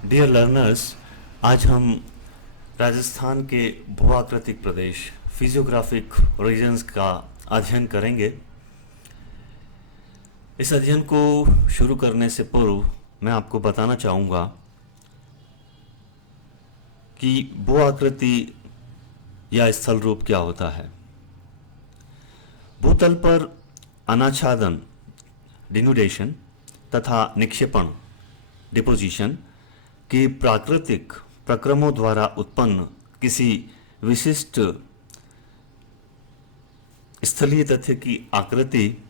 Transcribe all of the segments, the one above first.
Dear learners, आज हम राजस्थान के भूआकृतिक प्रदेश फिजियोग्राफिक रीजन्स का अध्ययन करेंगे। इस अध्ययन को शुरू करने से पूर्व मैं आपको बताना चाहूँगा कि भूआकृति या स्थल रूप क्या होता है। भूतल पर अनाच्छादन डिनुडेशन तथा निक्षेपण डिपोजिशन के प्राकृतिक प्रक्रमों द्वारा उत्पन्न किसी विशिष्ट स्थलीय तथ्य की आकृति,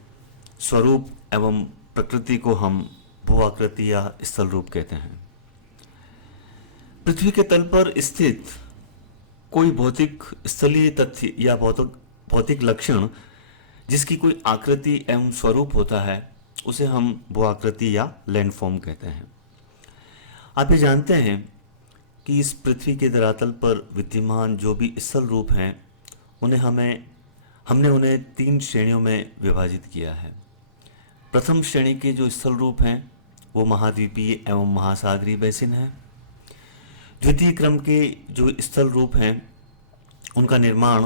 स्वरूप एवं प्रकृति को हम भू-आकृति या स्थल रूप कहते हैं। पृथ्वी के तल पर स्थित कोई भौतिक स्थलीय तथ्य या भौतिक लक्षण जिसकी कोई आकृति एवं स्वरूप होता है उसे हम भू-आकृति या लैंडफॉर्म कहते हैं। आप ये जानते हैं कि इस पृथ्वी के धरातल पर विद्यमान जो भी स्थल रूप हैं हमने उन्हें 3 श्रेणियों में विभाजित किया है। प्रथम श्रेणी के जो स्थल रूप हैं वो महाद्वीपीय एवं महासागरीय बेसिन हैं। द्वितीय क्रम के जो स्थल रूप हैं उनका निर्माण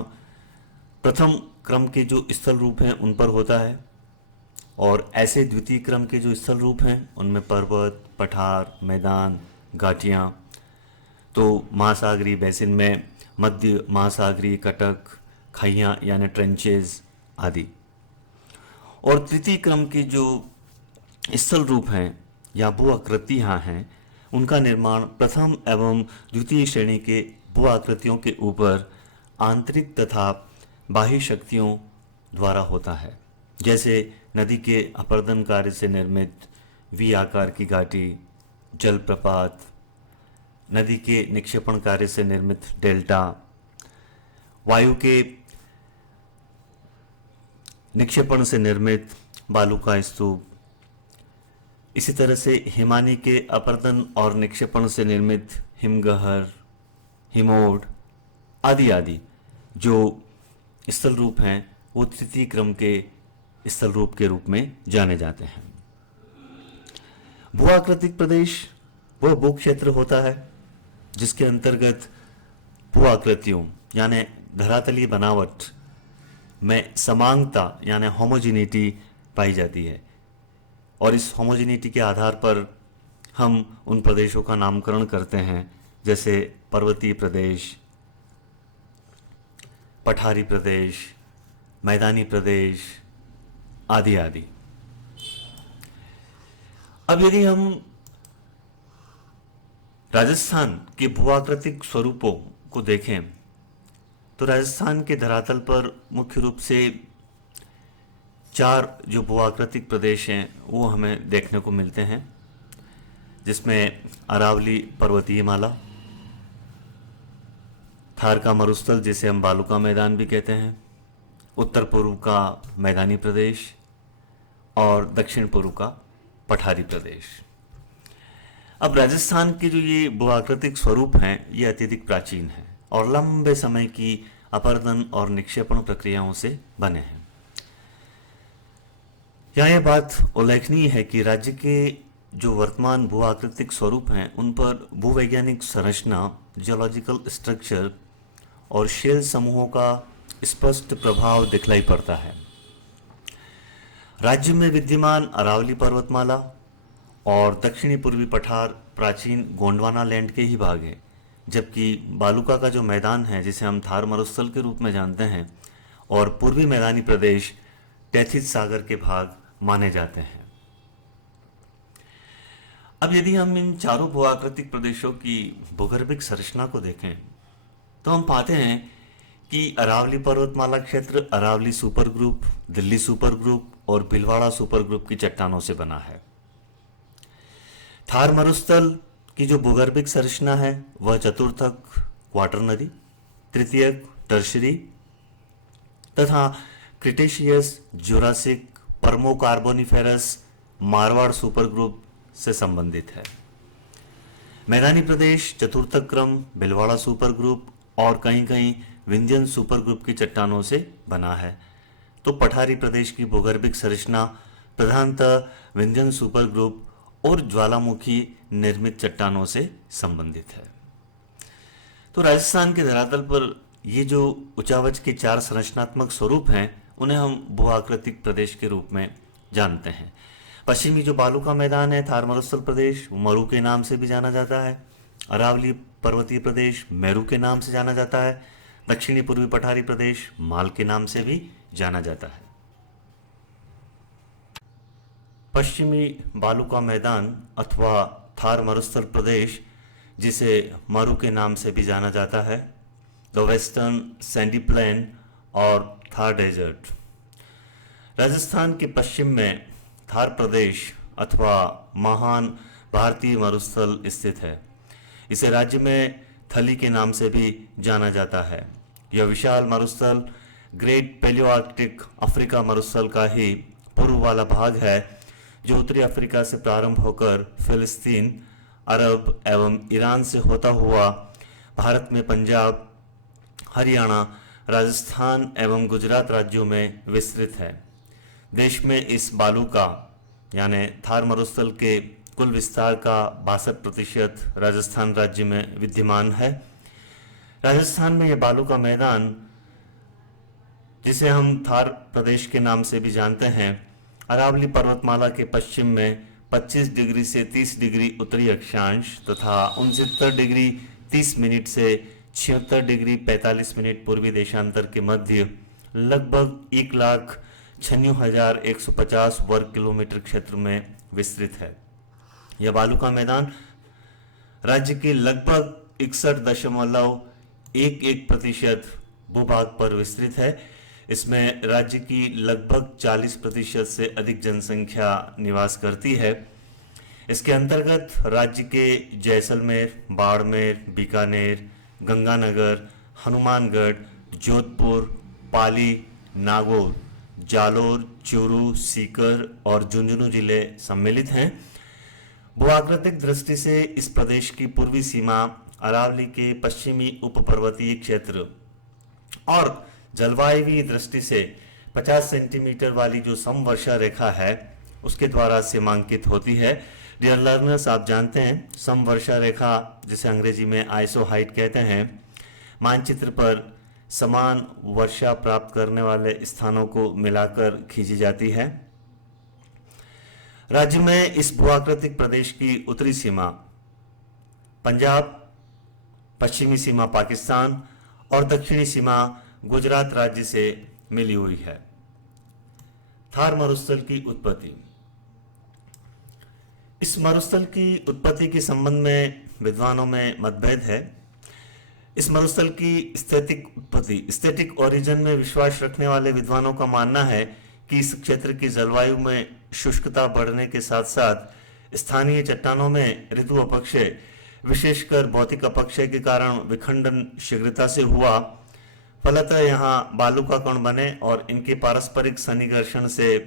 प्रथम क्रम के जो स्थल रूप हैं उन पर होता है, और ऐसे द्वितीय क्रम के जो स्थल रूप हैं उनमें पर्वत, पठार, मैदान, घाटियाँ। तो महासागरीय बेसिन में मध्य महासागरीय कटक, खाइयाँ यानी ट्रेंचेज आदि। और तृतीय क्रम के जो स्थल रूप हैं या भू आकृतियाँ हैं उनका निर्माण प्रथम एवं द्वितीय श्रेणी के भू आकृतियों के ऊपर आंतरिक तथा बाह्य शक्तियों द्वारा होता है, जैसे नदी के अपरदन कार्य से निर्मित वी आकार की घाटी, जलप्रपात, नदी के निक्षेपण कार्य से निर्मित डेल्टा, वायु के निक्षेपण से निर्मित बालू का स्तूप, इसी तरह से हिमानी के अपरदन और निक्षेपण से निर्मित हिमगहर, हिमोड आदि आदि जो स्थल रूप हैं वो तृतीय क्रम के स्थल रूप के रूप में जाने जाते हैं। भू-आकृतिक प्रदेश वह भू क्षेत्र होता है जिसके अंतर्गत भू आकृतियों यानी धरातलीय बनावट में समानता यानी होमोजिनिटी पाई जाती है, और इस होमोजिनिटी के आधार पर हम उन प्रदेशों का नामकरण करते हैं, जैसे पर्वतीय प्रदेश, पठारी प्रदेश, मैदानी प्रदेश आदि आदि। अब यदि हम राजस्थान के भू-आकृतिक स्वरूपों को देखें तो राजस्थान के धरातल पर मुख्य रूप से 4 जो भू-आकृतिक प्रदेश हैं वो हमें देखने को मिलते हैं, जिसमें अरावली पर्वतीय माला, थार का मरुस्थल जिसे हम बालू का मैदान भी कहते हैं, उत्तर पूर्व का मैदानी प्रदेश और दक्षिण पूर्व का पठारी प्रदेश। अब राजस्थान के जो ये भू-आकृतिक स्वरूप हैं ये अत्यधिक प्राचीन हैं और लंबे समय की अपरदन और निक्षेपण प्रक्रियाओं से बने हैं। यहाँ यह बात उल्लेखनीय है कि राज्य के जो वर्तमान भू-आकृतिक स्वरूप हैं उन पर भूवैज्ञानिक संरचना, जियोलॉजिकल स्ट्रक्चर और शेल समूहों का स्पष्ट प्रभाव दिखलाई पड़ता है। राज्य में विद्यमान अरावली पर्वतमाला और दक्षिणी पूर्वी पठार प्राचीन गोंडवाना लैंड के ही भाग हैं, जबकि बालूका का जो मैदान है जिसे हम थार मरुस्थल के रूप में जानते हैं और पूर्वी मैदानी प्रदेश टेथिस सागर के भाग माने जाते हैं। अब यदि हम इन चारों भू-आकृतिक प्रदेशों की भूगर्भिक संरचना को देखें तो हम पाते हैं कि अरावली पर्वतमाला क्षेत्र Aravalli super group, Delhi super group और भीलवाड़ा सुपर ग्रुप की चट्टानों से बना है। थार मरुस्थल की जो भूगर्भिक संरचना है वह चतुर्थक क्वार्टर नदी, तृतीयक टर्शरी तथा Cretaceous, Jurassic, Permo Carboniferous, Marwar super group से संबंधित है। मैदानी प्रदेश चतुर्थक क्रम भीलवाड़ा सुपर ग्रुप और कहीं कहीं विंध्यन सुपर ग्रुप की चट्टानों से बना है। तो पठारी प्रदेश की भूगर्भिक संरचना प्रधानतः विंध्यन सुपर ग्रुप और ज्वालामुखी निर्मित चट्टानों से संबंधित है। तो राजस्थान के धरातल पर ये जो उचावच के 4 संरचनात्मक स्वरूप हैं उन्हें हम भू-आकृतिक प्रदेश के रूप में जानते हैं। पश्चिमी जो बालू का मैदान है थार मरुस्थल प्रदेश, मरु के नाम से भी जाना जाता है। अरावली पर्वतीय प्रदेश मेरू के नाम से जाना जाता है। दक्षिणी पूर्वी पठारी प्रदेश माल के नाम से भी जाना जाता है। पश्चिमी बालू का मैदान अथवा थार मरुस्थल प्रदेश, जिसे मरु के नाम से भी जाना जाता है, द वेस्टर्न सैंडी प्लेन और थार डेजर्ट। राजस्थान के पश्चिम में थार प्रदेश अथवा महान भारतीय मरुस्थल स्थित है। इसे राज्य में थली के नाम से भी जाना जाता है। यह विशाल मरुस्थल ग्रेट पैलियो आर्कटिक अफ्रीका मरुस्थल का ही पूर्व वाला भाग है, जो उत्तरी अफ्रीका से प्रारंभ होकर फिलिस्तीन, अरब एवं ईरान से होता हुआ भारत में पंजाब, हरियाणा, राजस्थान एवं गुजरात राज्यों में विस्तृत है। देश में इस बालू का यानी थार मरुस्थल के कुल विस्तार का 62% राजस्थान राज्य में विद्यमान है। राजस्थान में यह बालू का मैदान, जिसे हम थार प्रदेश के नाम से भी जानते हैं, अरावली पर्वतमाला के पश्चिम में 25 डिग्री से 30 डिग्री उत्तरी अक्षांश तथा 69 डिग्री 30 मिनट से 76 डिग्री 45 मिनट पूर्वी देशांतर के मध्य लगभग 1,96,150 वर्ग किलोमीटर क्षेत्र में विस्तृत है। यह बालू का मैदान राज्य के लगभग 61.11% भूभाग पर विस्तृत है। इसमें राज्य की लगभग 40% से अधिक जनसंख्या निवास करती है। इसके अंतर्गत राज्य के जैसलमेर, बाड़मेर, बीकानेर, गंगानगर, हनुमानगढ़, जोधपुर, पाली, नागौर, जालोर, चूरू, सीकर और झुंझुनू जिले सम्मिलित हैं। भूआकृतिक दृष्टि से इस प्रदेश की पूर्वी सीमा अरावली के पश्चिमी उपपर्वतीय क्षेत्र और जलवायु दृष्टि से 50 सेंटीमीटर वाली जो समवर्षा रेखा है उसके द्वारा सीमांकित होती है। डियर लर्नर्स, आप जानते हैं समवर्षा रेखा, जिसे अंग्रेजी में आइसो हाइट कहते हैं, मानचित्र पर समान वर्षा प्राप्त करने वाले स्थानों को मिलाकर खींची जाती है। राज्य में इस भूआकृतिक प्रदेश की उत्तरी सीमा पंजाब, पश्चिमी सीमा पाकिस्तान और दक्षिणी सीमा गुजरात राज्य से मिली हुई है। थार मरुस्थल की उत्पत्ति। इस मरुस्थल की उत्पत्ति के संबंध में विद्वानों में मतभेद है। इस मरुस्थल की स्टैटिक ओरिजिन में विश्वास रखने वाले विद्वानों का मानना है कि इस क्षेत्र की जलवायु में शुष्कता बढ़ने के साथ साथ स्थानीय चट्टानों में ऋतु अपक्षय, विशेषकर भौतिक अपक्षय के कारण विखंडन शीघ्रता से हुआ। फलतः यहाँ बालू का कण बने और इनके पारस्परिक सन्निकर्षण से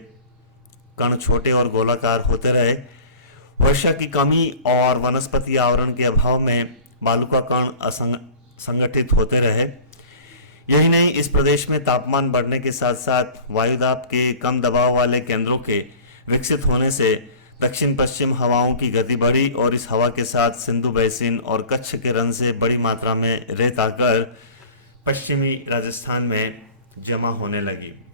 कण छोटे और गोलाकार होते रहे। वर्षा की कमी और वनस्पति आवरण के अभाव में बालू का कण असंगठित होते रहे। यही नहीं, इस प्रदेश में तापमान बढ़ने के साथ साथ वायुदाब के कम दबाव वाले केंद्रों के विकसित होने से दक्षिण पश्चिम हवाओं की गति बढ़ी और इस हवा के साथ सिंधु बेसिन और कच्छ के रन से बड़ी मात्रा में रेत आकर पश्चिमी राजस्थान में जमा होने लगी।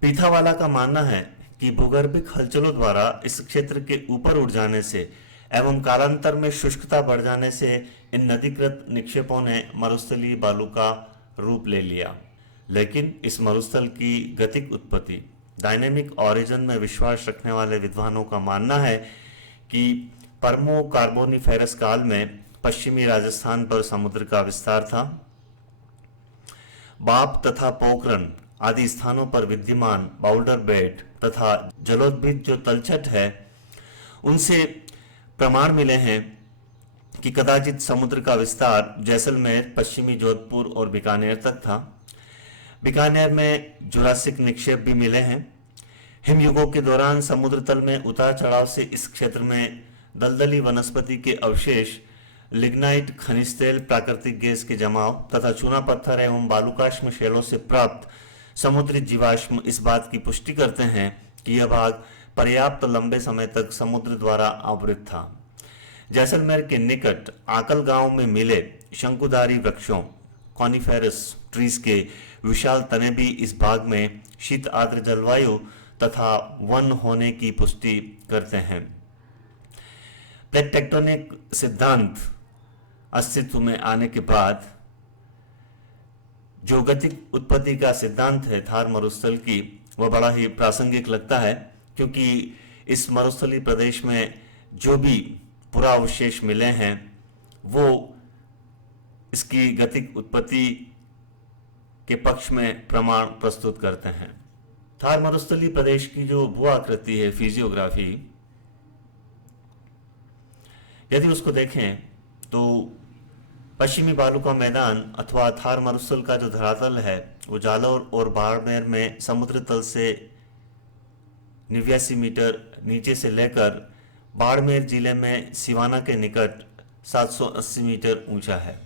पीथावाला का मानना है कि भूगर्भिक हलचलों द्वारा इस क्षेत्र के ऊपर उठ जाने से एवं कालांतर में शुष्कता बढ़ जाने से इन नदीकृत निक्षेपों ने मरुस्थलीय बालू का रूप ले लिया। लेकिन इस मरुस्थल की गतिक उत्पत्ति, डायनेमिक ओरिजिन में विश्वास रखने वाले विद्वानों का मानना है कि पर्मो कार्बोनिफेरस काल में पश्चिमी राजस्थान पर समुद्र का विस्तार था। बाप तथा पोखरन आदि स्थानों पर विद्यमान बाउल्डर बेड तथा जलोद्भिद जो तलछट है, उनसे प्रमाण मिले हैं कि कदाचित समुद्र का विस्तार जैसलमेर, पश्चिमी जोधपुर और बीकानेर तक था। बीकानेर में जुरासिक निक्षेप भी मिले हैं। हिमयुगों के दौरान समुद्र तल में उतार चढ़ाव से इस क्षेत्र में दलदली वनस्पति के अवशेष, लिग्नाइट खनिज तेल, प्राकृतिक गैस के जमाव तथा चूना पत्थर एवं बालुकाश्म शैलों से प्राप्त समुद्री जीवाश्म इस बात की पुष्टि करते हैं कि यह भाग पर्याप्त लंबे समय तक समुद्र द्वारा आवृत था। जैसलमेर के निकट आकल गांव में मिले शंकुधारी वृक्षों कॉनिफेरस ट्रीज के विशाल तने भी इस भाग में शीत आर्द्र जलवायु तथा वन होने की पुष्टि करते हैं। प्लेट टेक्टोनिक सिद्धांत अस्तित्व में आने के बाद जो गतिक उत्पत्ति का सिद्धांत है थार मरुस्थल की, वह बड़ा ही प्रासंगिक लगता है, क्योंकि इस मरुस्थलीय प्रदेश में जो भी पुरावशेष मिले हैं वो इसकी गतिक उत्पत्ति के पक्ष में प्रमाण प्रस्तुत करते हैं। थार मरुस्थलीय प्रदेश की जो भू आकृति है, फिजियोग्राफी, यदि उसको देखें तो पश्चिमी बालू का मैदान अथवा थार मरुस्थल का जो धरातल है वो जालौर और बाड़मेर में समुद्र तल से 89 मीटर नीचे से लेकर बाड़मेर जिले में सिवाना के निकट 780 मीटर ऊंचा है।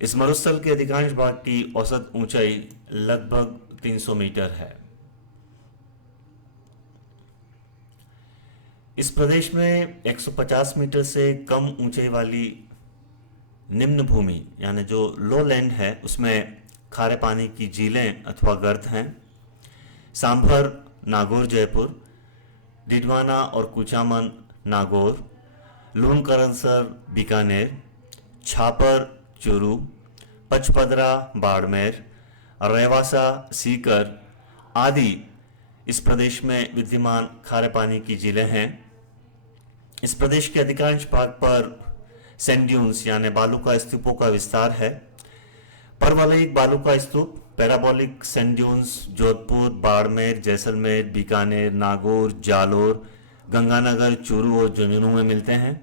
इस मरुस्थल के अधिकांश भाग की औसत ऊंचाई लगभग 300 मीटर है। इस प्रदेश में 150 मीटर से कम ऊंचाई वाली निम्न भूमि यानी जो लो लैंड है उसमें खारे पानी की झीलें अथवा गर्त हैं। सांभर नागौर जयपुर, डिडवाना और कुचामन नागौर, लूणकरनसर बीकानेर, छापर चूरू, पचपदरा बाड़मेर, रेवासा सीकर आदि इस प्रदेश में विद्यमान खारे पानी की झीलें हैं। इस प्रदेश के अधिकांश भाग पर सैंड ड्यून्स यानी बालू का स्तूपों का विस्तार है। परवलयिक बालू का स्तूप parabolic sand dunes Jodhpur, Barmer, Jaisalmer, Bikaner, Nagaur, Jalore, Ganganagar, Churu और झुंझुनू में मिलते हैं।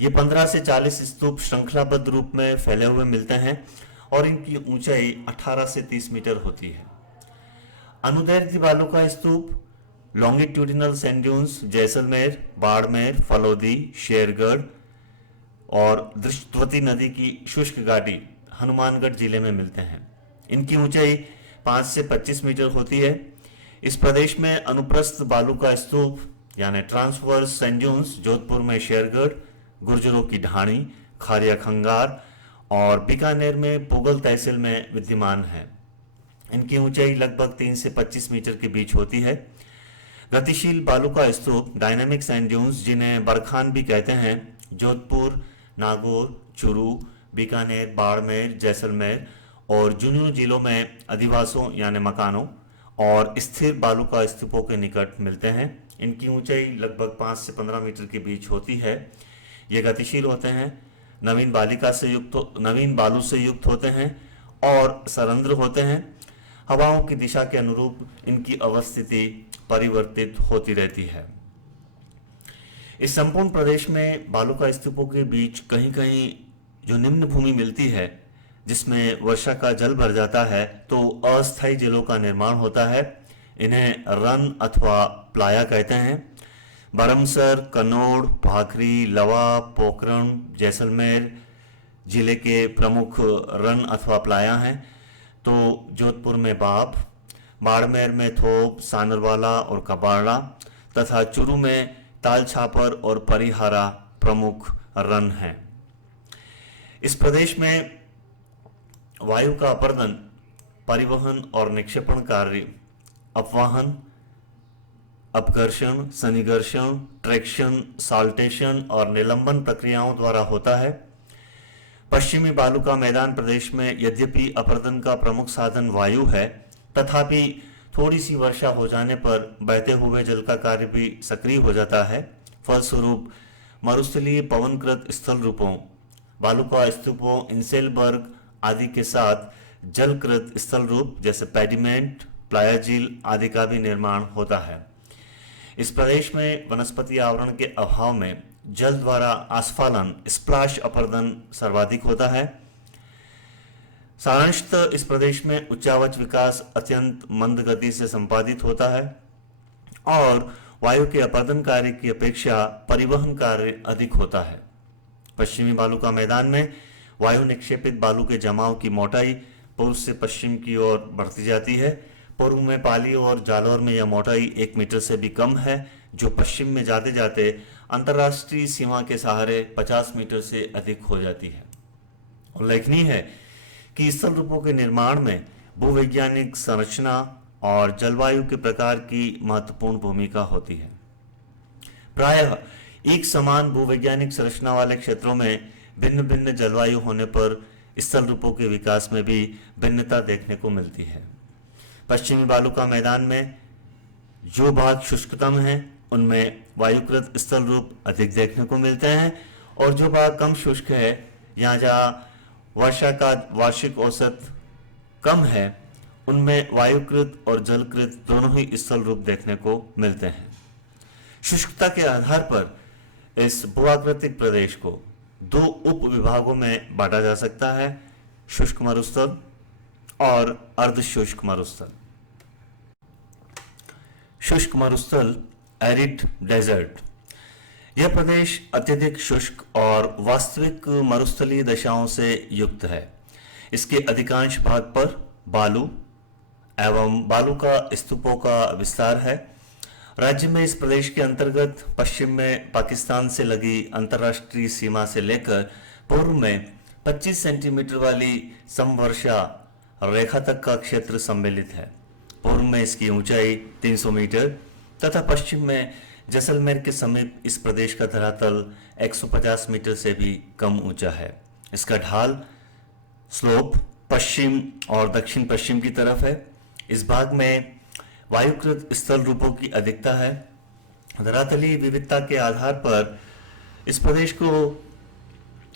ये 15 से 40 स्तूप श्रृंखलाबद्ध रूप में फैले हुए मिलते हैं और इनकी ऊंचाई 18 से 30 मीटर होती है। अनुदैर्ध्य बालू का स्तूप longitudinal sand dunes Jaisalmer, Barmer, Phalodi, Shergarh और दृष्टवती नदी की शुष्क घाटी हनुमानगढ़ जिले में मिलते हैं। इनकी ऊंचाई 5 से 25 मीटर होती है। इस प्रदेश में अनुप्रस्थ बालू का स्तूप यानी ट्रांसवर्स सैंड ड्यून्स जोधपुर में शेरगढ़, गुर्जरों की ढाणी, खारिया खंगार और बीकानेर में पोगल तहसील में विद्यमान है। इनकी ऊंचाई लगभग 3 से 25 मीटर के बीच होती है। गतिशील बालू का स्तूप डायनामिक सैंड ड्यून्स जिन्हें बरखान भी कहते हैं जोधपुर, नागौर, चूरू, बीकानेर, बाड़मेर, जैसलमेर और झुंझुनू जिलों में अधिवासों यानी मकानों और स्थिर बालू का स्तूपों के निकट मिलते हैं। इनकी ऊंचाई लगभग 5 से 15 मीटर के बीच होती है। ये गतिशील होते हैं, नवीन बालू से युक्त होते हैं और सरंध्र होते हैं। हवाओं की दिशा के अनुरूप इनकी अवस्थिति परिवर्तित होती रहती है। इस संपूर्ण प्रदेश में बालू का स्तूपों के बीच कहीं कहीं जो निम्न भूमि मिलती है जिसमें वर्षा का जल भर जाता है तो अस्थायी जलों का निर्माण होता है। इन्हें रन अथवा प्लाया कहते हैं। बरमसर, कन्नौड़, भाखरी, लवा, पोखरण, जैसलमेर जिले के प्रमुख रन अथवा प्लाया हैं। तो जोधपुर में बाप, बाड़मेर में थोप, सानरवाला और कबाड़ा तथा चूरू में ताल छापर और परिहारा प्रमुख रन हैं। इस प्रदेश में वायु का अपर्दन, परिवहन और निक्षेपण कार्य अपवाहन, अपघर्षण, सन्निघर्षण, ट्रैक्शन, साल्टेशन और निलंबन प्रक्रियाओं द्वारा होता है। पश्चिमी बालू का मैदान प्रदेश में यद्यपि अपर्दन का प्रमुख साधन वायु है, तथापि थोड़ी सी वर्षा हो जाने पर बहते हुए जल का कार्य भी सक्रिय हो जाता है। फलस्वरूप मरुस्थलीय पवनकृत स्थल रूपों, बालू का स्तूपों, इंसेलबर्ग आदि के साथ जलकृत स्थल रूप जैसे पेडिमेंट, प्लाया झील आदि का भी निर्माण होता है। इस प्रदेश में वनस्पति आवरण के अभाव में जल द्वारा आस्फालन स्प्लैश अपर्दन सर्वाधिक होता है। सारांशतः इस प्रदेश में उच्चावच विकास अत्यंत मंद गति से संपादित होता है और वायु के अपर्दन कार्य की अपेक्षा परिवहन कार्य अधिक होता है। पश्चिमी बालू का मैदान में वायु निक्षेपित बालू के जमाव की मोटाई पूर्व से पश्चिम की ओर बढ़ती जाती है। पूर्व में पाली और जालौर में यह मोटाई 1 मीटर से भी कम है, जो पश्चिम में जाते जाते अंतर्राष्ट्रीय सीमा के सहारे 50 मीटर से अधिक हो जाती है। उल्लेखनीय है कि स्थल रूपों के निर्माण में भूवैज्ञानिक संरचना और जलवायु के प्रकार की महत्वपूर्ण भूमिका होती है। प्रायः एक समान भूवैज्ञानिक संरचना वाले क्षेत्रों में भिन्न भिन्न जलवायु होने पर स्थल रूपों के विकास में भी भिन्नता देखने को मिलती है। पश्चिमी बालू का मैदान में जो भाग शुष्कतम है उनमें वायुकृत स्थल रूप अधिक देखने को मिलते हैं, और जो भाग कम शुष्क है या जहाँ वर्षा का वार्षिक औसत कम है उनमें वायुकृत और जलकृत दोनों ही स्थल रूप देखने को मिलते हैं। शुष्कता के आधार पर इस भूआकृतिक प्रदेश को दो उप विभागों में बांटा जा सकता है, शुष्क मरुस्थल और अर्धशुष्क मरुस्थल। शुष्क मरुस्थल एरिड डेजर्ट, यह प्रदेश अत्यधिक शुष्क और वास्तविक मरुस्थलीय दशाओं से युक्त है। इसके अधिकांश भाग पर बालू एवं बालू का स्तूपों का विस्तार है। राज्य में इस प्रदेश के अंतर्गत पश्चिम में पाकिस्तान से लगी अंतर्राष्ट्रीय सीमा से लेकर पूर्व में 25 सेंटीमीटर वाली समवर्षा रेखा तक का क्षेत्र सम्मिलित है। पूर्व में इसकी ऊंचाई 300 मीटर तथा पश्चिम में जैसलमेर के समीप इस प्रदेश का धरातल 150 मीटर से भी कम ऊंचा है। इसका ढाल स्लोप पश्चिम और दक्षिण पश्चिम की तरफ है। इस भाग में वायुकृत स्थल रूपों की अधिकता है। धरातलीय विविधता के आधार पर इस प्रदेश को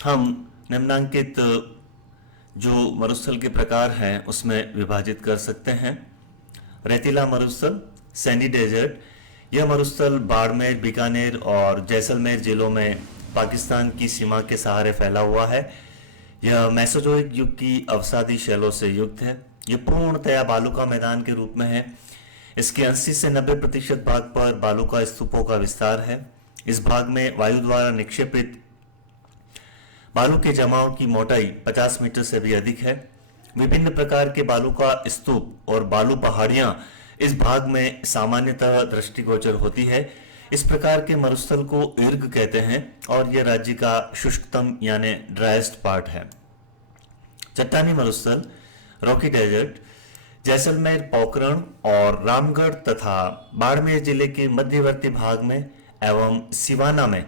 हम निम्नांकित जो मरुस्थल के प्रकार हैं उसमें विभाजित कर सकते हैं। रेतीला मरुस्थल सैंडी डेजर्ट, यह मरुस्थल बाड़मेर, बीकानेर और जैसलमेर जिलों में पाकिस्तान की सीमा के सहारे फैला हुआ है। यह मेसोजोइक युग की अवसादी शैलों से युक्त है। यह पूर्णतया बालू का मैदान के रूप में है। इसके 80 से 90% भाग पर बालू का स्तूपों का विस्तार है। इस भाग में वायु द्वारा निक्षेपित बालू के जमाव की मोटाई 50 मीटर से भी अधिक है। विभिन्न प्रकार के बालू का स्तूप और बालू पहाड़ियां इस भाग में सामान्यतः दृष्टिगोचर होती है। इस प्रकार के मरुस्थल को इर्ग कहते हैं और यह राज्य का शुष्कतम यानी ड्राइस्ट पार्ट है। चट्टानी मरुस्थल रॉकी डेजर्ट, जैसलमेर, पोखरण और रामगढ़ तथा बाड़मेर जिले के मध्यवर्ती भाग में एवं सिवाना में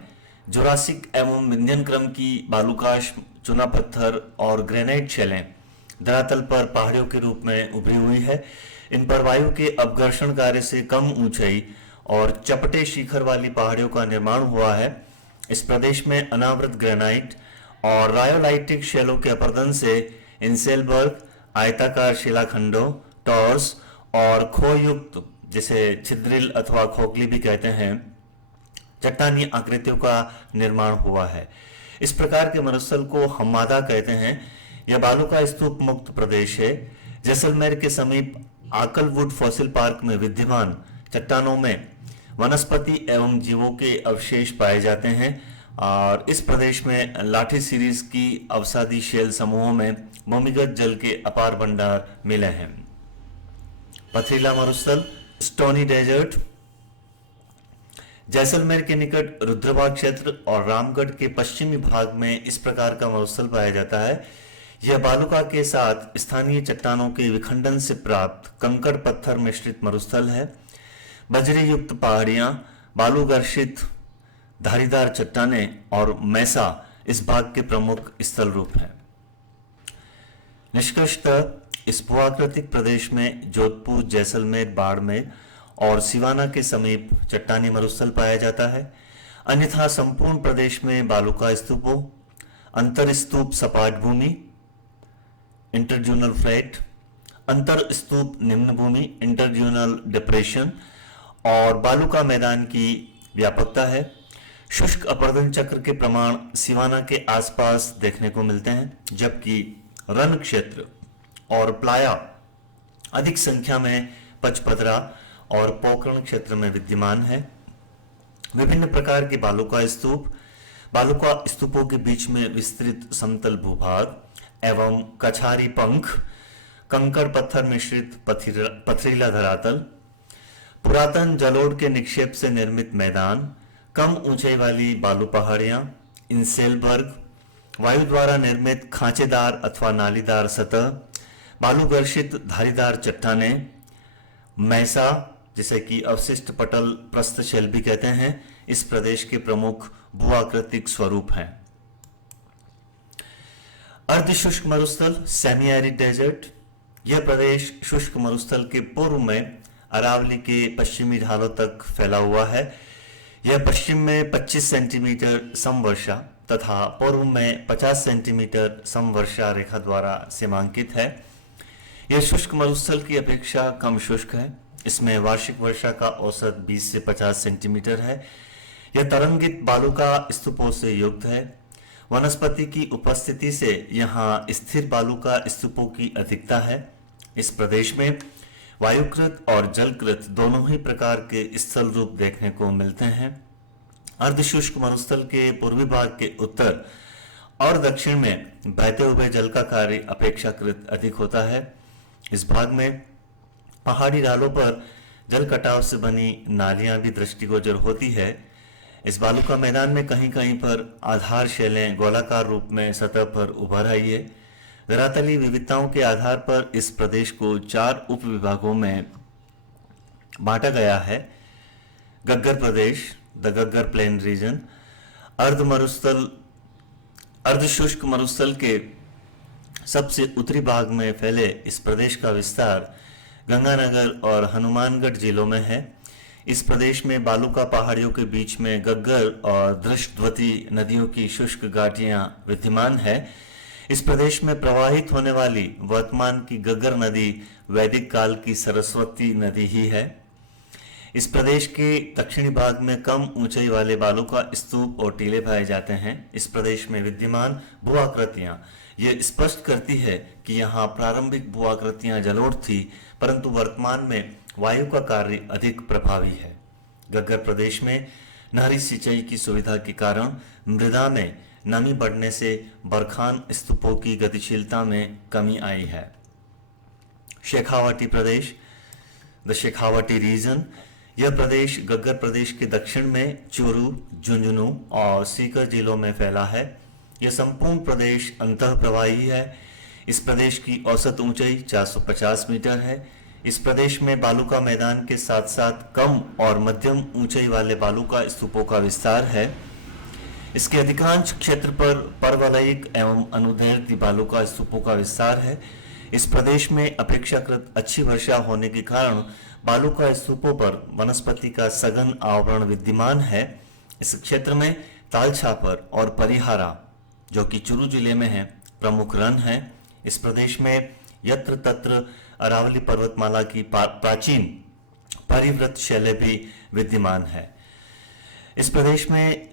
जुरासिक एवं विंध्यन क्रम की बालूकाश, चुना पत्थर और ग्रेनाइट शैलें धरातल पर पहाड़ियों के रूप में उभरी हुई है। इन पर वायु के अपघर्षण कार्य से कम ऊंचाई और चपटे शिखर वाली पहाड़ियों का निर्माण हुआ है। इस प्रदेश में अनावृत ग्रेनाइट और रायोलाइटिक शैलों के अपरदन से इंसेलबर्ग, आयताकार शिलाखंडों, टॉर्स और खोयुक्त, जिसे छिद्रिल अथवा खोखली भी कहते हैं, चट्टानी आकृतियों का निर्माण हुआ है। इस प्रकार के मरुस्थल को हम्मादा कहते हैं। यह बालू का स्तूप मुक्त प्रदेश है। जैसलमेर के समीप आकलवुड फॉसिल पार्क में विद्यमान चट्टानों में वनस्पति एवं जीवों के अवशेष पाए जाते हैं और इस प्रदेश में लाठी सीरीज की अवसादी शैल समूहों में भूमिगत जल के अपार भंडार मिले हैं। पथरीला मरुस्थल स्टोनी डेजर्ट, जैसलमेर के निकट रुद्रबाग क्षेत्र और रामगढ़ के पश्चिमी भाग में इस प्रकार का मरुस्थल पाया जाता है। यह बालुका के साथ स्थानीय चट्टानों के विखंडन से प्राप्त कंकड़ पत्थर मिश्रित मरुस्थल है। बजरी युक्त पहाड़ियां, बालू घर्षित धारीदार चट्टानें और मैसा इस भाग के प्रमुख स्थल रूप हैं। निष्कर्षतः इस भूआकृतिक प्रदेश में जोधपुर, जैसलमेर, बाड़मेर और सिवाना के समीप चट्टानी मरुस्थल पाया जाता है। अन्यथा संपूर्ण प्रदेश में बालू का स्तूपों, अंतर स्तूप सपाट भूमि इंटरड्यूनल फ्लैट, अंतर स्तूप निम्न भूमि इंटरड्यूनल डिप्रेशन और बालू का मैदान की व्यापकता है। शुष्क अपरदन चक्र के प्रमाण सिवाना के आसपास देखने को मिलते हैं, जबकि रन क्षेत्र और प्लाया अधिक संख्या में पचपदरा और पोखरण क्षेत्र में विद्यमान है। विभिन्न प्रकार के बालू का स्तूपों के बीच में विस्तृत समतल भूभाग एवं कछारी पंख, कंकड़ पत्थर मिश्रित पथरीला धरातल, पुरातन जलोढ़ के निक्षेप से निर्मित मैदान, कम ऊंचाई वाली बालू पहाड़ियां, इंसेलबर्ग, वायु द्वारा निर्मित खांचेदार अथवा नालीदार सतह, बालू गर्षित धारीदार चट्टानें, मैसा जिसे कि अवशिष्ट पटल प्रस्थ शैल भी कहते हैं, इस प्रदेश के प्रमुख भूआकृतिक स्वरूप हैं। अर्ध शुष्क मरुस्थल सेमी एरिड डेजर्ट, यह प्रदेश शुष्क मरुस्थल के पूर्व में अरावली के पश्चिमी ढालों तक फैला हुआ है। यह पश्चिम में 25 सेंटीमीटर समवर्षा तथा पूर्व में 50 सेंटीमीटर समवर्षा रेखा द्वारा सीमांकित है। यह शुष्क मरुस्थल की अपेक्षा कम शुष्क है। इसमें वार्षिक वर्षा का औसत 20 से 50 सेंटीमीटर है। यह तरंगित बालू का स्तूपों से युक्त है। वनस्पति की उपस्थिति से यहाँ स्थिर बालू का स्तूपों की अधिकता है। इस प्रदेश में वायुकृत और जलकृत दोनों ही प्रकार के स्थल रूप देखने को मिलते हैं। अर्धशुष्क मरुस्थल के पूर्वी भाग के उत्तर और दक्षिण में बहते हुए जल का कार्य अपेक्षाकृत अधिक होता है। इस भाग में पहाड़ी ढालों पर जल कटाव से बनी नालियां भी दृष्टिगोचर होती है। इस बालू का मैदान में कहीं कहीं पर आधार शैलें गोलाकार रूप में सतह पर उभर आई है। धरातलीय विविधताओं के आधार पर इस प्रदेश को 4 उप विभागों में बांटा गया है। गग्गर प्रदेश, द गग्गर प्लेन रीजन, अर्धशुष्क मरुस्थल के सबसे उत्तरी भाग में फैले इस प्रदेश का विस्तार गंगानगर और हनुमानगढ़ जिलों में है। इस प्रदेश में बालू का पहाड़ियों के बीच में गग्गर और दृष्टवती नदियों की शुष्क घाटियां विद्यमान है। इस प्रदेश में प्रवाहित होने वाली वर्तमान की गग्गर नदी वैदिक काल की सरस्वती नदी ही है। इस प्रदेश के दक्षिणी भाग में कम ऊंचाई वाले बालू का स्तूप और टीले पाए जाते हैं। इस प्रदेश में विद्यमान भूआकृतियां यह स्पष्ट करती है कि यहाँ प्रारंभिक भूआकृतियां जलोढ़ थी, परंतु वर्तमान में वायु का कार्य अधिक प्रभावी है। गग्गर प्रदेश में नहरी सिंचाई की सुविधा के कारण मृदा में नमी बढ़ने से बरखान स्तूपों की गतिशीलता में कमी आई है। शेखावाटी प्रदेश, द शेखावाटी रीजन, यह प्रदेश गग्गर प्रदेश के दक्षिण में चूरू, झुंझुनू और सीकर जिलों में फैला है। यह संपूर्ण प्रदेश अंतःप्रवाही है। इस प्रदेश की औसत ऊंचाई 450 मीटर है। इस प्रदेश में बालू का मैदान के साथ साथ कम और मध्यम ऊंचाई वाले बालू का स्तूपों का विस्तार है। इसके अधिकांश क्षेत्र पर परवलयिक एवं अनुदैर्ध्य बालू का स्तूपों का विस्तार है। इस प्रदेश में अपेक्षाकृत अच्छी वर्षा होने के कारण बालू का स्तूपों पर वनस्पति का सघन आवरण विद्यमान है। इस क्षेत्र में तालछापर और परिहारा, जो कि चूरू जिले में है, प्रमुख रन है। इस प्रदेश में यत्र तत्र अरावली पर्वतमाला की प्राचीन परिवृत शैलें भी विद्यमान है। इस प्रदेश में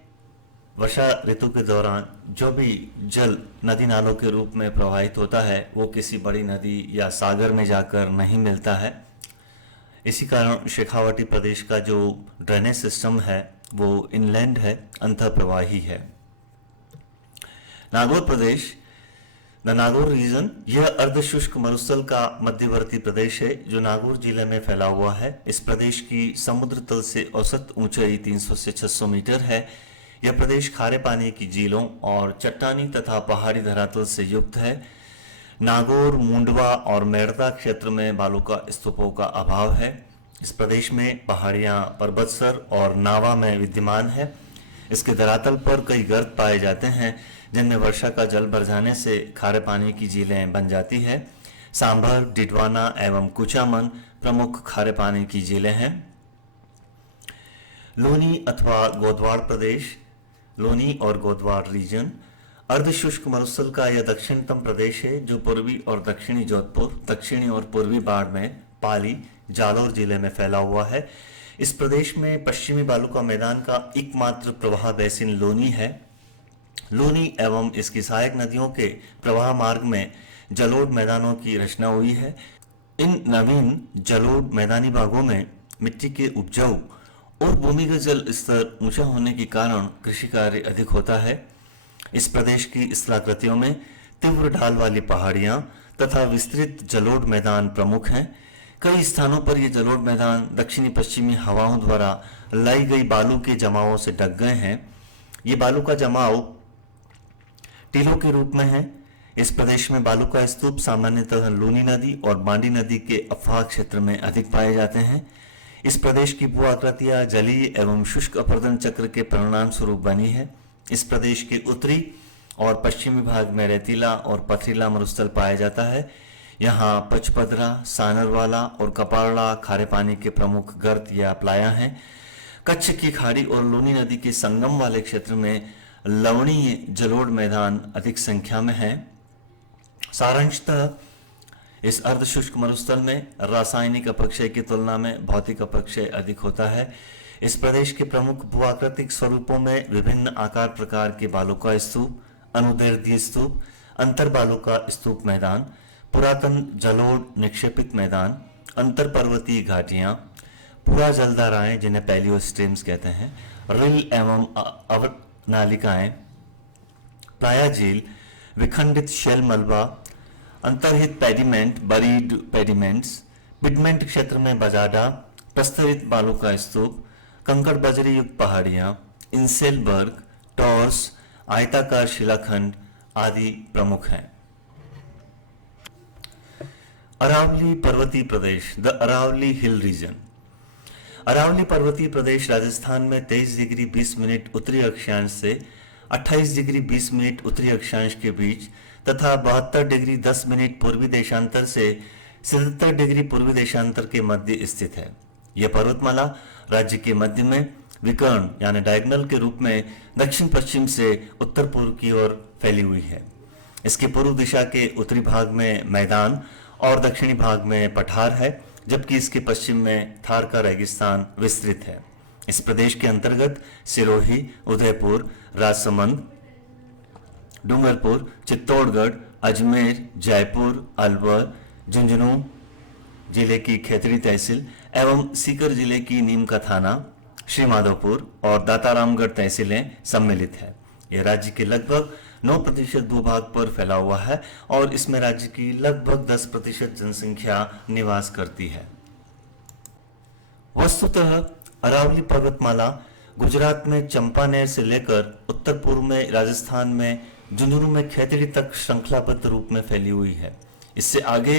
वर्षा ऋतु के दौरान जो भी जल नदी नालों के रूप में प्रवाहित होता है वो किसी बड़ी नदी या सागर में जाकर नहीं मिलता है। इसी कारण शेखावाटी प्रदेश का जो ड्रेनेज सिस्टम है वो इनलैंड है, अंतःप्रवाही है। नागौर प्रदेश, द नागौर रीजन, यह अर्धशुष्क मरुस्थल का मध्यवर्ती प्रदेश है जो नागौर जिले में फैला हुआ है। इस प्रदेश की समुद्र तल से औसत ऊंचाई 300 से 600 मीटर है। यह प्रदेश खारे पानी की झीलों और चट्टानी तथा पहाड़ी धरातल से युक्त है। नागौर, मुंडवा और मेड़ता क्षेत्र में बालू का स्तूपों का अभाव है। इस प्रदेश में पहाड़ियां पर्वतसर और नावा में विद्यमान है। इसके धरातल पर कई गर्त पाए जाते हैं जिनमें वर्षा का जल भर जाने से खारे पानी की झीलें बन जाती है। सांभर, डिडवाना एवं कुचामन प्रमुख खारे पानी की झीलें हैं। लोनी अथवा गोदवाड़ प्रदेश, लोनी और गोदवाड़ रीजन, अर्धशुष्क मरुस्थल का यह दक्षिणतम प्रदेश है जो पूर्वी और दक्षिणी जोधपुर, दक्षिणी और पूर्वी बाड़मेर, पाली, जालौर जिले में फैला हुआ है। इस प्रदेश में पश्चिमी बालू का मैदान का एकमात्र प्रवाह बेसिन लोनी है। लोनी एवं इसकी सहायक नदियों के प्रवाह मार्ग में जलोढ़ मैदानों की रचना हुई है। इन नवीन जलोढ़ मैदानी भागों में मिट्टी के उपजाऊ और भूमिगत जल स्तर ऊंचा होने के कारण कृषि कार्य अधिक होता है। इस प्रदेश की स्थलाकृतियों में तीव्र ढाल वाली पहाड़ियां तथा विस्तृत जलोढ़ मैदान प्रमुख हैं। कई स्थानों पर ये जलोढ़ मैदान दक्षिणी पश्चिमी हवाओं द्वारा लाई गई बालू के जमावों से ढक गए हैं। ये बालू का जमाव टीलों के रूप में है। इस प्रदेश में बालू का स्तूप सामान्यतः लूनी नदी और बांडी नदी के अफवाह क्षेत्र में अधिक पाए जाते हैं। इस प्रदेश की भू आकृतियां जलीय एवं शुष्क अपरदन चक्र के परिणाम स्वरूप बनी है। इस प्रदेश के उत्तरी और पश्चिमी भाग में रेतीला और पथरीला मरुस्थल पाया जाता है। यहाँ पचपदरा, सानरवाला और कपाड़ला खारे पानी के प्रमुख गर्त या प्लाया हैं। कच्छ की खाड़ी और लूनी नदी के संगम वाले क्षेत्र में लवणीय जलोढ़ मैदान अधिक संख्या में है। सारांशतः इस अर्धशुष्क मरुस्थल में रासायनिक अपक्षय की तुलना में भौतिक अपक्षय अधिक होता है। इस प्रदेश के प्रमुख भूआकृतिक स्वरूपों में विभिन्न आकार प्रकार के बालू का स्तूप, अनुदैर्ध्य स्तूप, अंतर बालू का स्तूप मैदान, पुरातन जलोढ़ निक्षेपित मैदान, अंतर पर्वतीय घाटियां, पूरा जलधाराएं जिन्हें पैलियो स्ट्रीम्स कहते हैं, रिल एवं अवनालिकाएं, प्लाया झील, विखंडित शेल मलबा, अंतर्हित पेडिमेंट, बरीड पेडिमेंट्स, पिगमेंट क्षेत्र में बजाडा, प्रस्तरित बालू का स्तूप, कंकड़ बजरी युक्त पहाड़ियां, इंसेलबर्ग, टॉर्स, आयताकार शिलाखंड आदि प्रमुख हैं। अरावली पर्वतीय प्रदेश, the Aravalli hill region. Aravalli पर्वतीय प्रदेश राजस्थान में 23 डिग्री 20 मिनट उत्तरी अक्षांश से 28 डिग्री 20 मिनट उत्तरी अक्षांश के बीच तथा 72 डिग्री 10 मिनट पूर्वी देशांतर से 77 डिग्री पूर्वी देशांतर के मध्य स्थित है। यह पर्वतमाला राज्य के मध्य में विकर्ण यानी डायगोनल के रूप में दक्षिण पश्चिम से उत्तर पूर्व की ओर फैली हुई है। इसके पूर्व दिशा के उत्तरी भाग में मैदान और दक्षिणी भाग में पठार है, जबकि इसके पश्चिम में थार का रेगिस्तान विस्तृत है। इस प्रदेश के अंतर्गत सिरोही, उदयपुर, राजसमंद, डूंगरपुर, चित्तौड़गढ़, अजमेर, जयपुर, अलवर, झुंझुनू जिले की खेतड़ी तहसील एवं सीकर जिले की नीम का थाना, श्री माधोपुर और दातारामगढ़ तहसीलें सम्मिलित है। यह राज्य के लगभग 9% भूभाग पर फैला हुआ है और इसमें राज्य की लगभग 10% जनसंख्या निवास करती है। वस्तुतः अरावली पर्वतमाला गुजरात में चंपानेर से लेकर उत्तर पूर्व में राजस्थान में झुंझुनू में खेतड़ी तक श्रृंखलाबद्ध रूप में फैली हुई है। इससे आगे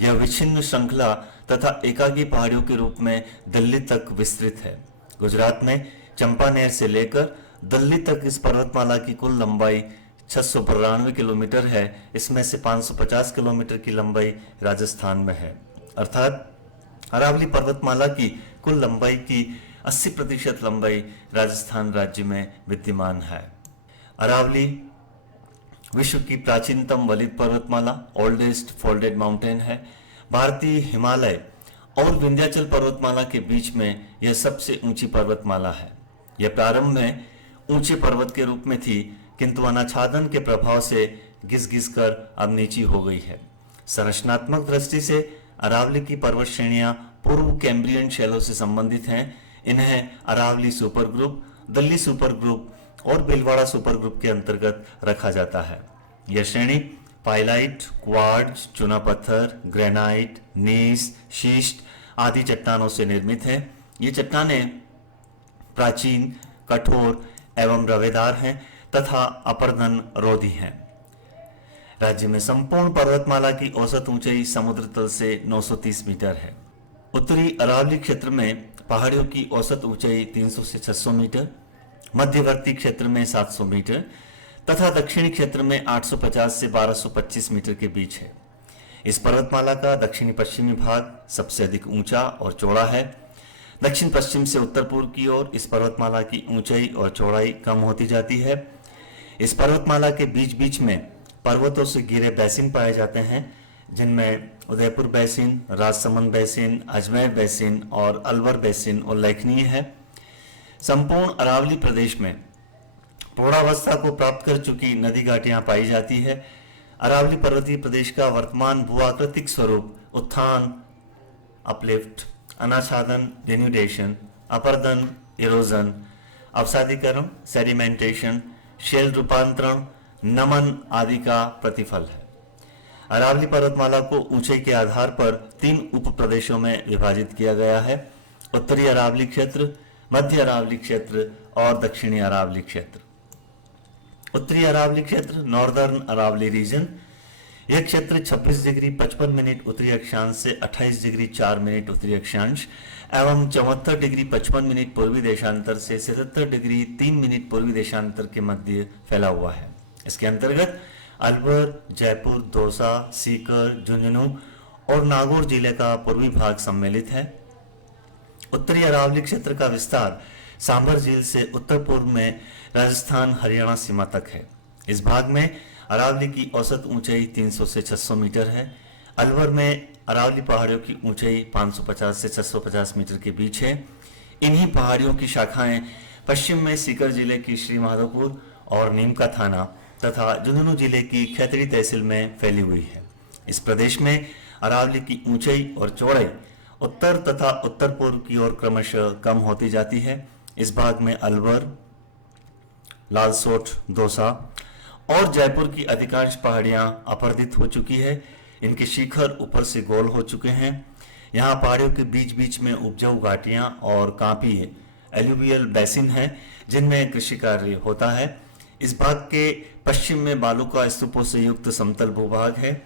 यह विच्छिन्न श्रृंखला तथा एकागी पहाड़ियों के रूप में दिल्ली तक विस्तृत है। गुजरात में चंपानेर से लेकर दिल्ली तक इस पर्वतमाला की कुल लंबाई 692 किलोमीटर है। इसमें से 550 किलोमीटर की लंबाई राजस्थान में है, अर्थात अरावली पर्वतमाला की कुल लंबाई की 80% लंबाई राजस्थान राज्य में विद्यमान है। अरावली विश्व की प्राचीनतम वलित पर्वतमाला, ओल्डेस्ट फोल्डेड माउंटेन है। भारतीय हिमालय और विंध्याचल पर्वतमाला के बीच में यह सबसे ऊंची पर्वतमाला है। यह प्रारंभ में ऊंचे पर्वत के रूप में थी, किंतु अनाच्छादन के प्रभाव से घिस घिस कर अब नीची हो गई है। संरचनात्मक दृष्टि से अरावली की पर्वत श्रेणियां पूर्व कैम्ब्रियन शैलों से संबंधित हैं। इन्हें Aravalli super group, Delhi super group और भीलवाड़ा सुपर ग्रुप के अंतर्गत रखा जाता है। यह श्रेणी पाइलाइट, क्वार्ट्ज, चूना पत्थर, ग्रेनाइट, नीस, शीस्ट आदि चट्टानों से निर्मित है। ये चट्टानें प्राचीन, कठोर एवं रवेदार हैं तथा अपरदन रोधी हैं। राज्य में संपूर्ण पर्वतमाला की औसत ऊंचाई समुद्र तल से 930 मीटर है। उत्तरी अरावली क्षेत्र में पहाड़ियों की औसत ऊंचाई 300 से 600 मीटर, मध्यवर्ती क्षेत्र में 700 मीटर तथा दक्षिणी क्षेत्र में 850 से 1225 मीटर के बीच है। इस पर्वतमाला का दक्षिणी पश्चिमी भाग सबसे अधिक ऊंचा और चौड़ा है। दक्षिण पश्चिम से उत्तर पूर्व की ओर इस पर्वतमाला की ऊंचाई और चौड़ाई कम होती जाती है। इस पर्वतमाला के बीच बीच में पर्वतों से घिरे बेसिन पाए जाते हैं, जिनमें Udaipur basin, Rajsamand basin, Ajmer basin और अलवर बेसिन उल्लेखनीय है। संपूर्ण अरावली प्रदेश में प्रौढ़ावस्था को प्राप्त कर चुकी नदी घाटियां पाई जाती है। अरावली पर्वतीय प्रदेश का वर्तमान भूआकृतिक स्वरूप उत्थान, अपलिफ्ट, अनाच्छादन, डिन्यूडेशन, अपरदन, इरोजन, अवसादीकरण, सेडिमेंटेशन, शेल रूपांतरण, नमन आदि का प्रतिफल है। अरावली पर्वतमाला को ऊंचाई के आधार पर 3 उप प्रदेशों में विभाजित किया गया है। उत्तरी अरावली क्षेत्र, मध्य अरावली क्षेत्र और दक्षिणी अरावली क्षेत्र। उत्तरी अरावली क्षेत्र, नॉर्दर्न अरावली रीजन, यह क्षेत्र 26 डिग्री 55 मिनट उत्तरी अक्षांश से 28 डिग्री 4 मिनट उत्तरी अक्षांश एवं 74 डिग्री 55 मिनट पूर्वी देशांतर से 77 डिग्री 3 मिनट पूर्वी देशांतर के मध्य फैला हुआ है। इसके अंतर्गत अलवर, जयपुर, दौसा, सीकर, झुंझुनू और नागौर जिले का पूर्वी भाग सम्मिलित है। उत्तरी अरावली क्षेत्र का विस्तार सांभर झील से उत्तर पूर्व में राजस्थान हरियाणा सीमा तक है। इस भाग में अरावली की औसत ऊंचाई 300 से 600 मीटर है। अलवर में अरावली पहाड़ियों की ऊंचाई 550 से 650 मीटर के बीच है। इन्हीं पहाड़ियों की शाखाएं पश्चिम में सीकर जिले की श्री माधोपुर और नीम का थाना तथा झुंझुनू जिले की खैतड़ी तहसील में फैली हुई है। इस प्रदेश में अरावली की ऊंचाई और चौड़ाई उत्तर तथा उत्तर पूर्व की ओर क्रमशः कम होती जाती है। इस भाग में अलवर, लालसोट, दौसा और जयपुर की अधिकांश पहाड़ियां अपरदित हो चुकी है। इनके शिखर ऊपर से गोल हो चुके हैं। यहाँ पहाड़ियों के बीच बीच में उपजाऊ घाटियां और कांपी एल्यूवियल बेसिन हैं जिनमें कृषि कार्य होता है। इस भाग के पश्चिम में बालुका स्तूपों से युक्त समतल भूभाग है।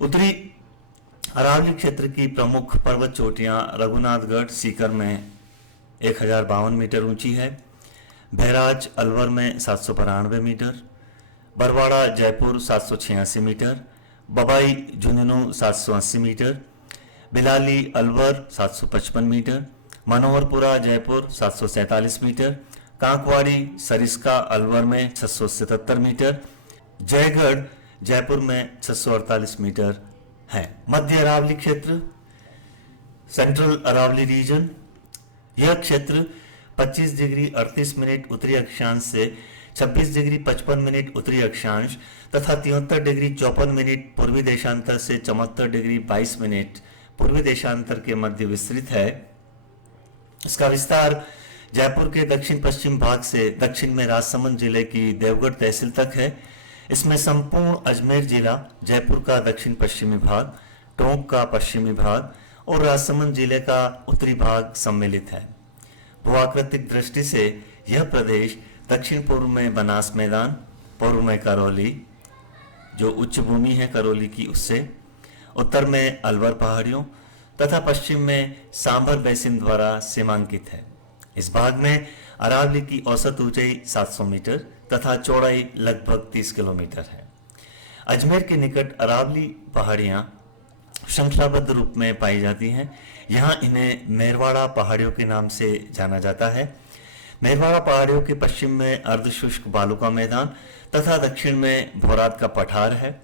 उत्तरी अरावली क्षेत्र की प्रमुख पर्वत चोटियां रघुनाथगढ़ सीकर में 1052 मीटर ऊंची है, बहराज अलवर में 792 metre, Barwara Jaipur 786 metre, Babai Jhunjhunu 780 metre, Bilali Alwar 755 metre, Manoharpura Jaipur 747 metre, Kankwadi Sariska Alwar में 677 मीटर, जयगढ़ जयपुर में 648 मीटर है। मध्य अरावली क्षेत्र, सेंट्रल अरावली रीजन, यह क्षेत्र 25 डिग्री 38 मिनट उत्तरी अक्षांश से 26 डिग्री 55 मिनट उत्तरी अक्षांश तथा 73 डिग्री 54 मिनट पूर्वी देशांतर से 74 डिग्री 22 मिनट पूर्वी देशांतर के मध्य विस्तृत है। इसका विस्तार जयपुर के दक्षिण पश्चिम भाग से दक्षिण में राजसमंद जिले की देवगढ़ तहसील तक है। इसमें संपूर्ण अजमेर जिला, जयपुर का दक्षिण पश्चिमी भाग, टोंक का पश्चिमी भाग और राजसमंद जिले का उत्तरी भाग सम्मिलित है। भूआकृतिक दृष्टि से यह प्रदेश दक्षिण पूर्व में बनास मैदान, पूर्व में करौली जो उच्च भूमि है करौली की उससे, उत्तर में अलवर पहाड़ियों तथा पश्चिम में सांभर बेसिन द्वारा सीमांकित है। इस भाग में अरावली की औसत ऊंचाई 700 मीटर तथा चौड़ाई लगभग 30 किलोमीटर है। अजमेर के निकट अरावली पहाड़ियां श्रृंखलाबद्ध रूप में पाई जाती हैं। यहाँ इन्हें मेरवाड़ा पहाड़ियों के नाम से जाना जाता है। मेरवाड़ा पहाड़ियों के पश्चिम में अर्धशुष्क बालू का मैदान तथा दक्षिण में भोरात का पठार है।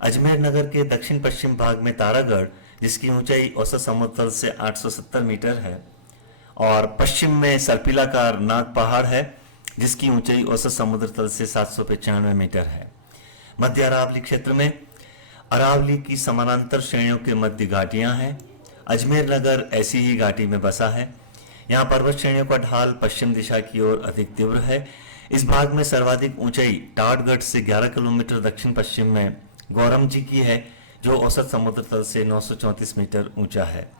अजमेर नगर के दक्षिण पश्चिम भाग में तारागढ़, जिसकी ऊंचाई औसत समुद्र तल से 870 मीटर है, और पश्चिम में सर्पिलाकार नाग पहाड़ है जिसकी ऊंचाई औसत समुद्र तल से 795 मीटर है। मध्य अरावली क्षेत्र में अरावली की समानांतर श्रेणियों के मध्य घाटियां हैं। अजमेर नगर ऐसी ही घाटी में बसा है। यहाँ पर्वत श्रेणियों का ढाल पश्चिम दिशा की ओर अधिक तीव्र है। इस भाग में सर्वाधिक ऊंचाई टाटगढ़ से 11 किलोमीटर दक्षिण पश्चिम में गौरम जी की है जो औसत समुद्र तल से 934 मीटर ऊंचा है।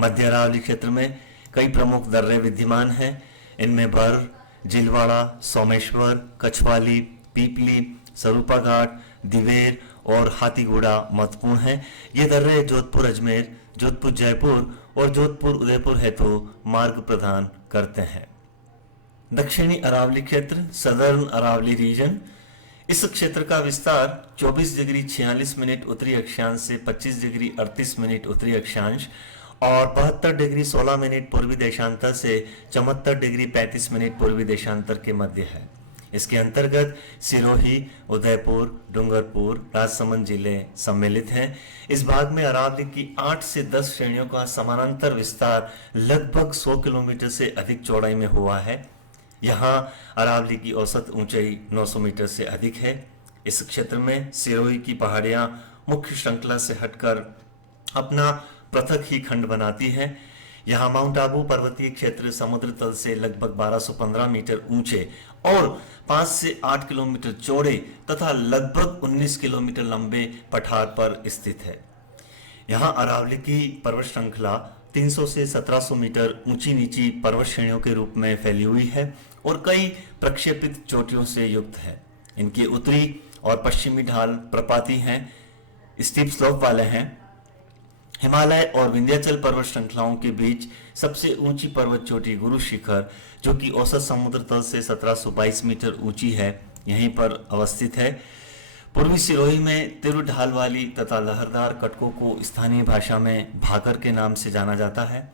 मध्य अरावली क्षेत्र में कई प्रमुख दर्रे विद्यमान हैं। इनमें भर, जिलवाड़ा, सोमेश्वर, कछवाली, पीपली, स्वरूपा घाट, दिवेर और हाथीगुड़ा महत्वपूर्ण हैं। ये दर्रे जोधपुर अजमेर, जोधपुर जयपुर और जोधपुर उदयपुर हेतु मार्ग प्रदान करते हैं। दक्षिणी अरावली क्षेत्र, सदर्न अरावली रीजन, इस क्षेत्र का विस्तार 24 डिग्री 46 मिनट उत्तरी अक्षांश से 25 डिग्री 38 मिनट उत्तरी अक्षांश और 72 डिग्री 16 मिनट पूर्वी देशांतर से 74 डिग्री 35 मिनट पूर्वी देशांतर के मध्य है। इसके अंतर्गत सिरोही, उदयपुर, डूंगरपुर, राजसमंद जिले सम्मिलित हैं। इस भाग में अरावली की 8 से 10 श्रेणियों का समानांतर विस्तार लगभग 100 किलोमीटर से अधिक चौड़ाई में हुआ है। यहाँ अरावली की औसत ऊंचाई 900 मीटर से अधिक है। इस क्षेत्र में सिरोही की पहाड़ियाँ मुख्य श्रृंखला से हटकर अपना पृथक ही खंड बनाती हैं। यहाँ माउंट आबू पर्वतीय क्षेत्र समुद्र तल से लगभग 1215 मीटर ऊंचे और 5 से 8 किलोमीटर चौड़े तथा लगभग 19 किलोमीटर लंबे पठार पर स्थित है। यहाँ अरावली की पर्वत श्रृंखला 300 से 1700 मीटर ऊंची नीची पर्वत श्रेणियों के रूप में फैली हुई है और कई प्रक्षेपित चोटियों से युक्त है। इनके उत्तरी और पश्चिमी ढाल प्रपाती हैं, स्टीप स्लोप वाले हैं। हिमालय और विंध्याचल पर्वत श्रृंखलाओं के बीच सबसे ऊंची पर्वत चोटी गुरु शिखर, जो कि औसत समुद्र तल से 1722 मीटर ऊंची है, यहीं पर अवस्थित है। पूर्वी सिरोही में तिरु ढाल वाली तथा लहरदार कटकों को स्थानीय भाषा में भाकर के नाम से जाना जाता है।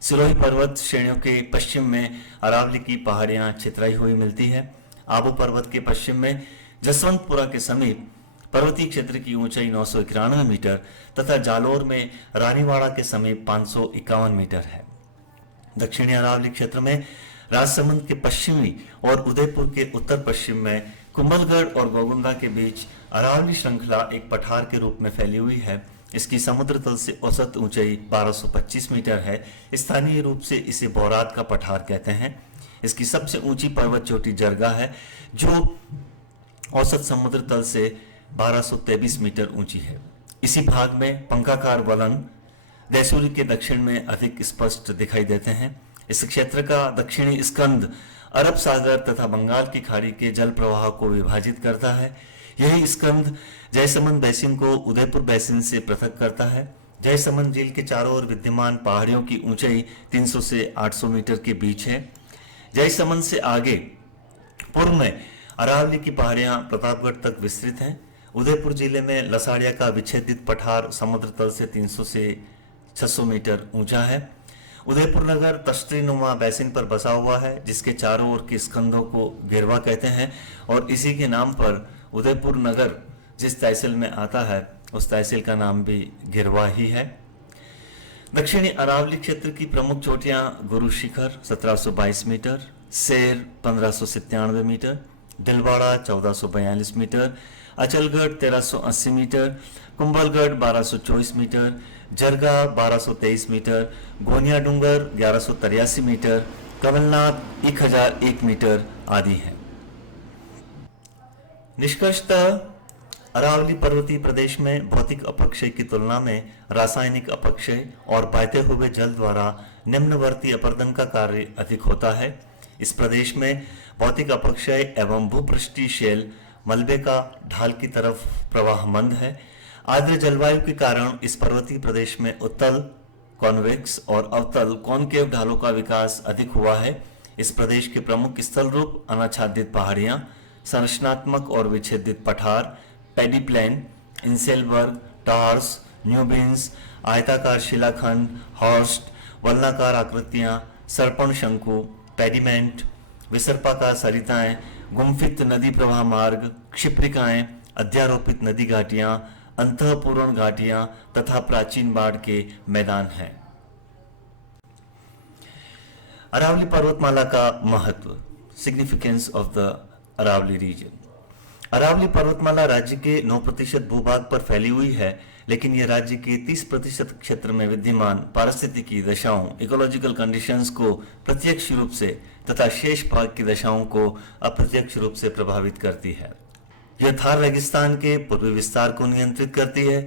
सिरोही पर्वत श्रेणियों के पश्चिम में अरावली की पहाड़ियां छितराई हुई मिलती है। आबू पर्वत के पश्चिम में जसवंतपुरा के समीप पर्वतीय क्षेत्र की ऊंचाई 991 मीटर तथा जालोर में रानीवाड़ा के समीप 551 मीटर है। दक्षिणी अरावली क्षेत्र में राजसमंद के पश्चिमी और उदयपुर के उत्तर पश्चिम में कुंभलगढ़ और गोगुंदा के बीच अरावली श्रृंखला एक पठार के रूप में फैली हुई है। इसकी समुद्र तल से औसत ऊंचाई 1225 मीटर है। स्थानीय रूप से इसे बौरात का पठार कहते हैं। इसकी सबसे ऊंची पर्वत चोटी जरगा है, जो औसत समुद्र तल से 1223 मीटर ऊंची है। इसी भाग में पंखाकार वलन दैसूरी के दक्षिण में अधिक स्पष्ट दिखाई देते हैं। इस क्षेत्र का दक्षिणी स्कंद अरब सागर तथा बंगाल की खाड़ी के जल प्रवाह को विभाजित करता है। यही स्कंद जयसमंद बेसिन को उदयपुर बेसिन से पृथक करता है। जयसमंद झील के चारों ओर विद्यमान पहाड़ियों की ऊंचाई 300 से 800 मीटर के बीच है। जयसमंद से आगे पूर्व में अरावली की पहाड़ियां प्रतापगढ़ तक विस्तृत हैं। उदयपुर जिले में लसाड़िया का विच्छेदित पठार समुद्र तल से 300 से 600 मीटर ऊंचा है। उदयपुर नगर तश्तरीनुमा बेसिन पर बसा हुआ है, जिसके चारों ओर के स्कंधों को घेरवा कहते हैं और इसी के नाम पर उदयपुर नगर जिस तहसील में आता है उस तहसील का नाम भी घेरवा ही है। दक्षिणी अरावली क्षेत्र की प्रमुख चोटियां Guru Shikhar 1722 metre, Sher 1597 metre, Dilwara 1442 metre, Achalgarh 1380 metre, Kumbhalgarh 1224 metre, Jarga 1223 metre, Goniya Dungar 1183 metre, Kamalnath 1001 metre आदि हैं। निष्कर्षतः अरावली पर्वतीय प्रदेश में भौतिक अपक्षय की तुलना में रासायनिक अपक्षय और बहते हुए जल द्वारा निम्नवर्ती अपर्दन का कार्य अधिक होता है। इस प्रदेश में भौतिक अपक्षय एवं भूपृष्ठीय शैल मलबे का ढाल की तरफ प्रवाह मंद है। आर्द्र जलवायु के कारण इस पर्वतीय प्रदेश में उत्तल कॉन्वेक्स और अवतल कॉनकेव ढालों का विकास अधिक हुआ है। इस प्रदेश के प्रमुख स्थल रूप अनाच्छादित पहाड़ियां, संरचनात्मक और विच्छेदित पठार, पैडी प्लेन, इंसेलबर्ग, टार्स, न्यूबिन्स, आयताकार शिलाखंड, हॉर्स्ट, वलनाकार आकृतियां, सर्पण शंकु, पेडिमेंट, विसर्पाकार सरिताएं, गुम्फित नदी प्रवाह मार्ग, क्षिप्रिकाएं, अध्यारोपित नदी घाटियां, अंतःपूर्ण घाटियां तथा प्राचीन बाढ़ के मैदान हैं। अरावली पर्वतमाला का महत्व, significance of the Aravalli region. Aravalli पर्वतमाला राज्य के 9% भूभाग पर फैली हुई है, लेकिन यह राज्य के 30% क्षेत्र में विद्यमान पारिस्थितिकी दशाओं, इकोलॉजिकल कंडीशंस को प्रत्यक्ष रूप से तथा शेष भाग की दशाओं को अप्रत्यक्ष रूप से प्रभावित करती है। यह थार रेगिस्तान के पूर्वी विस्तार को नियंत्रित करती है।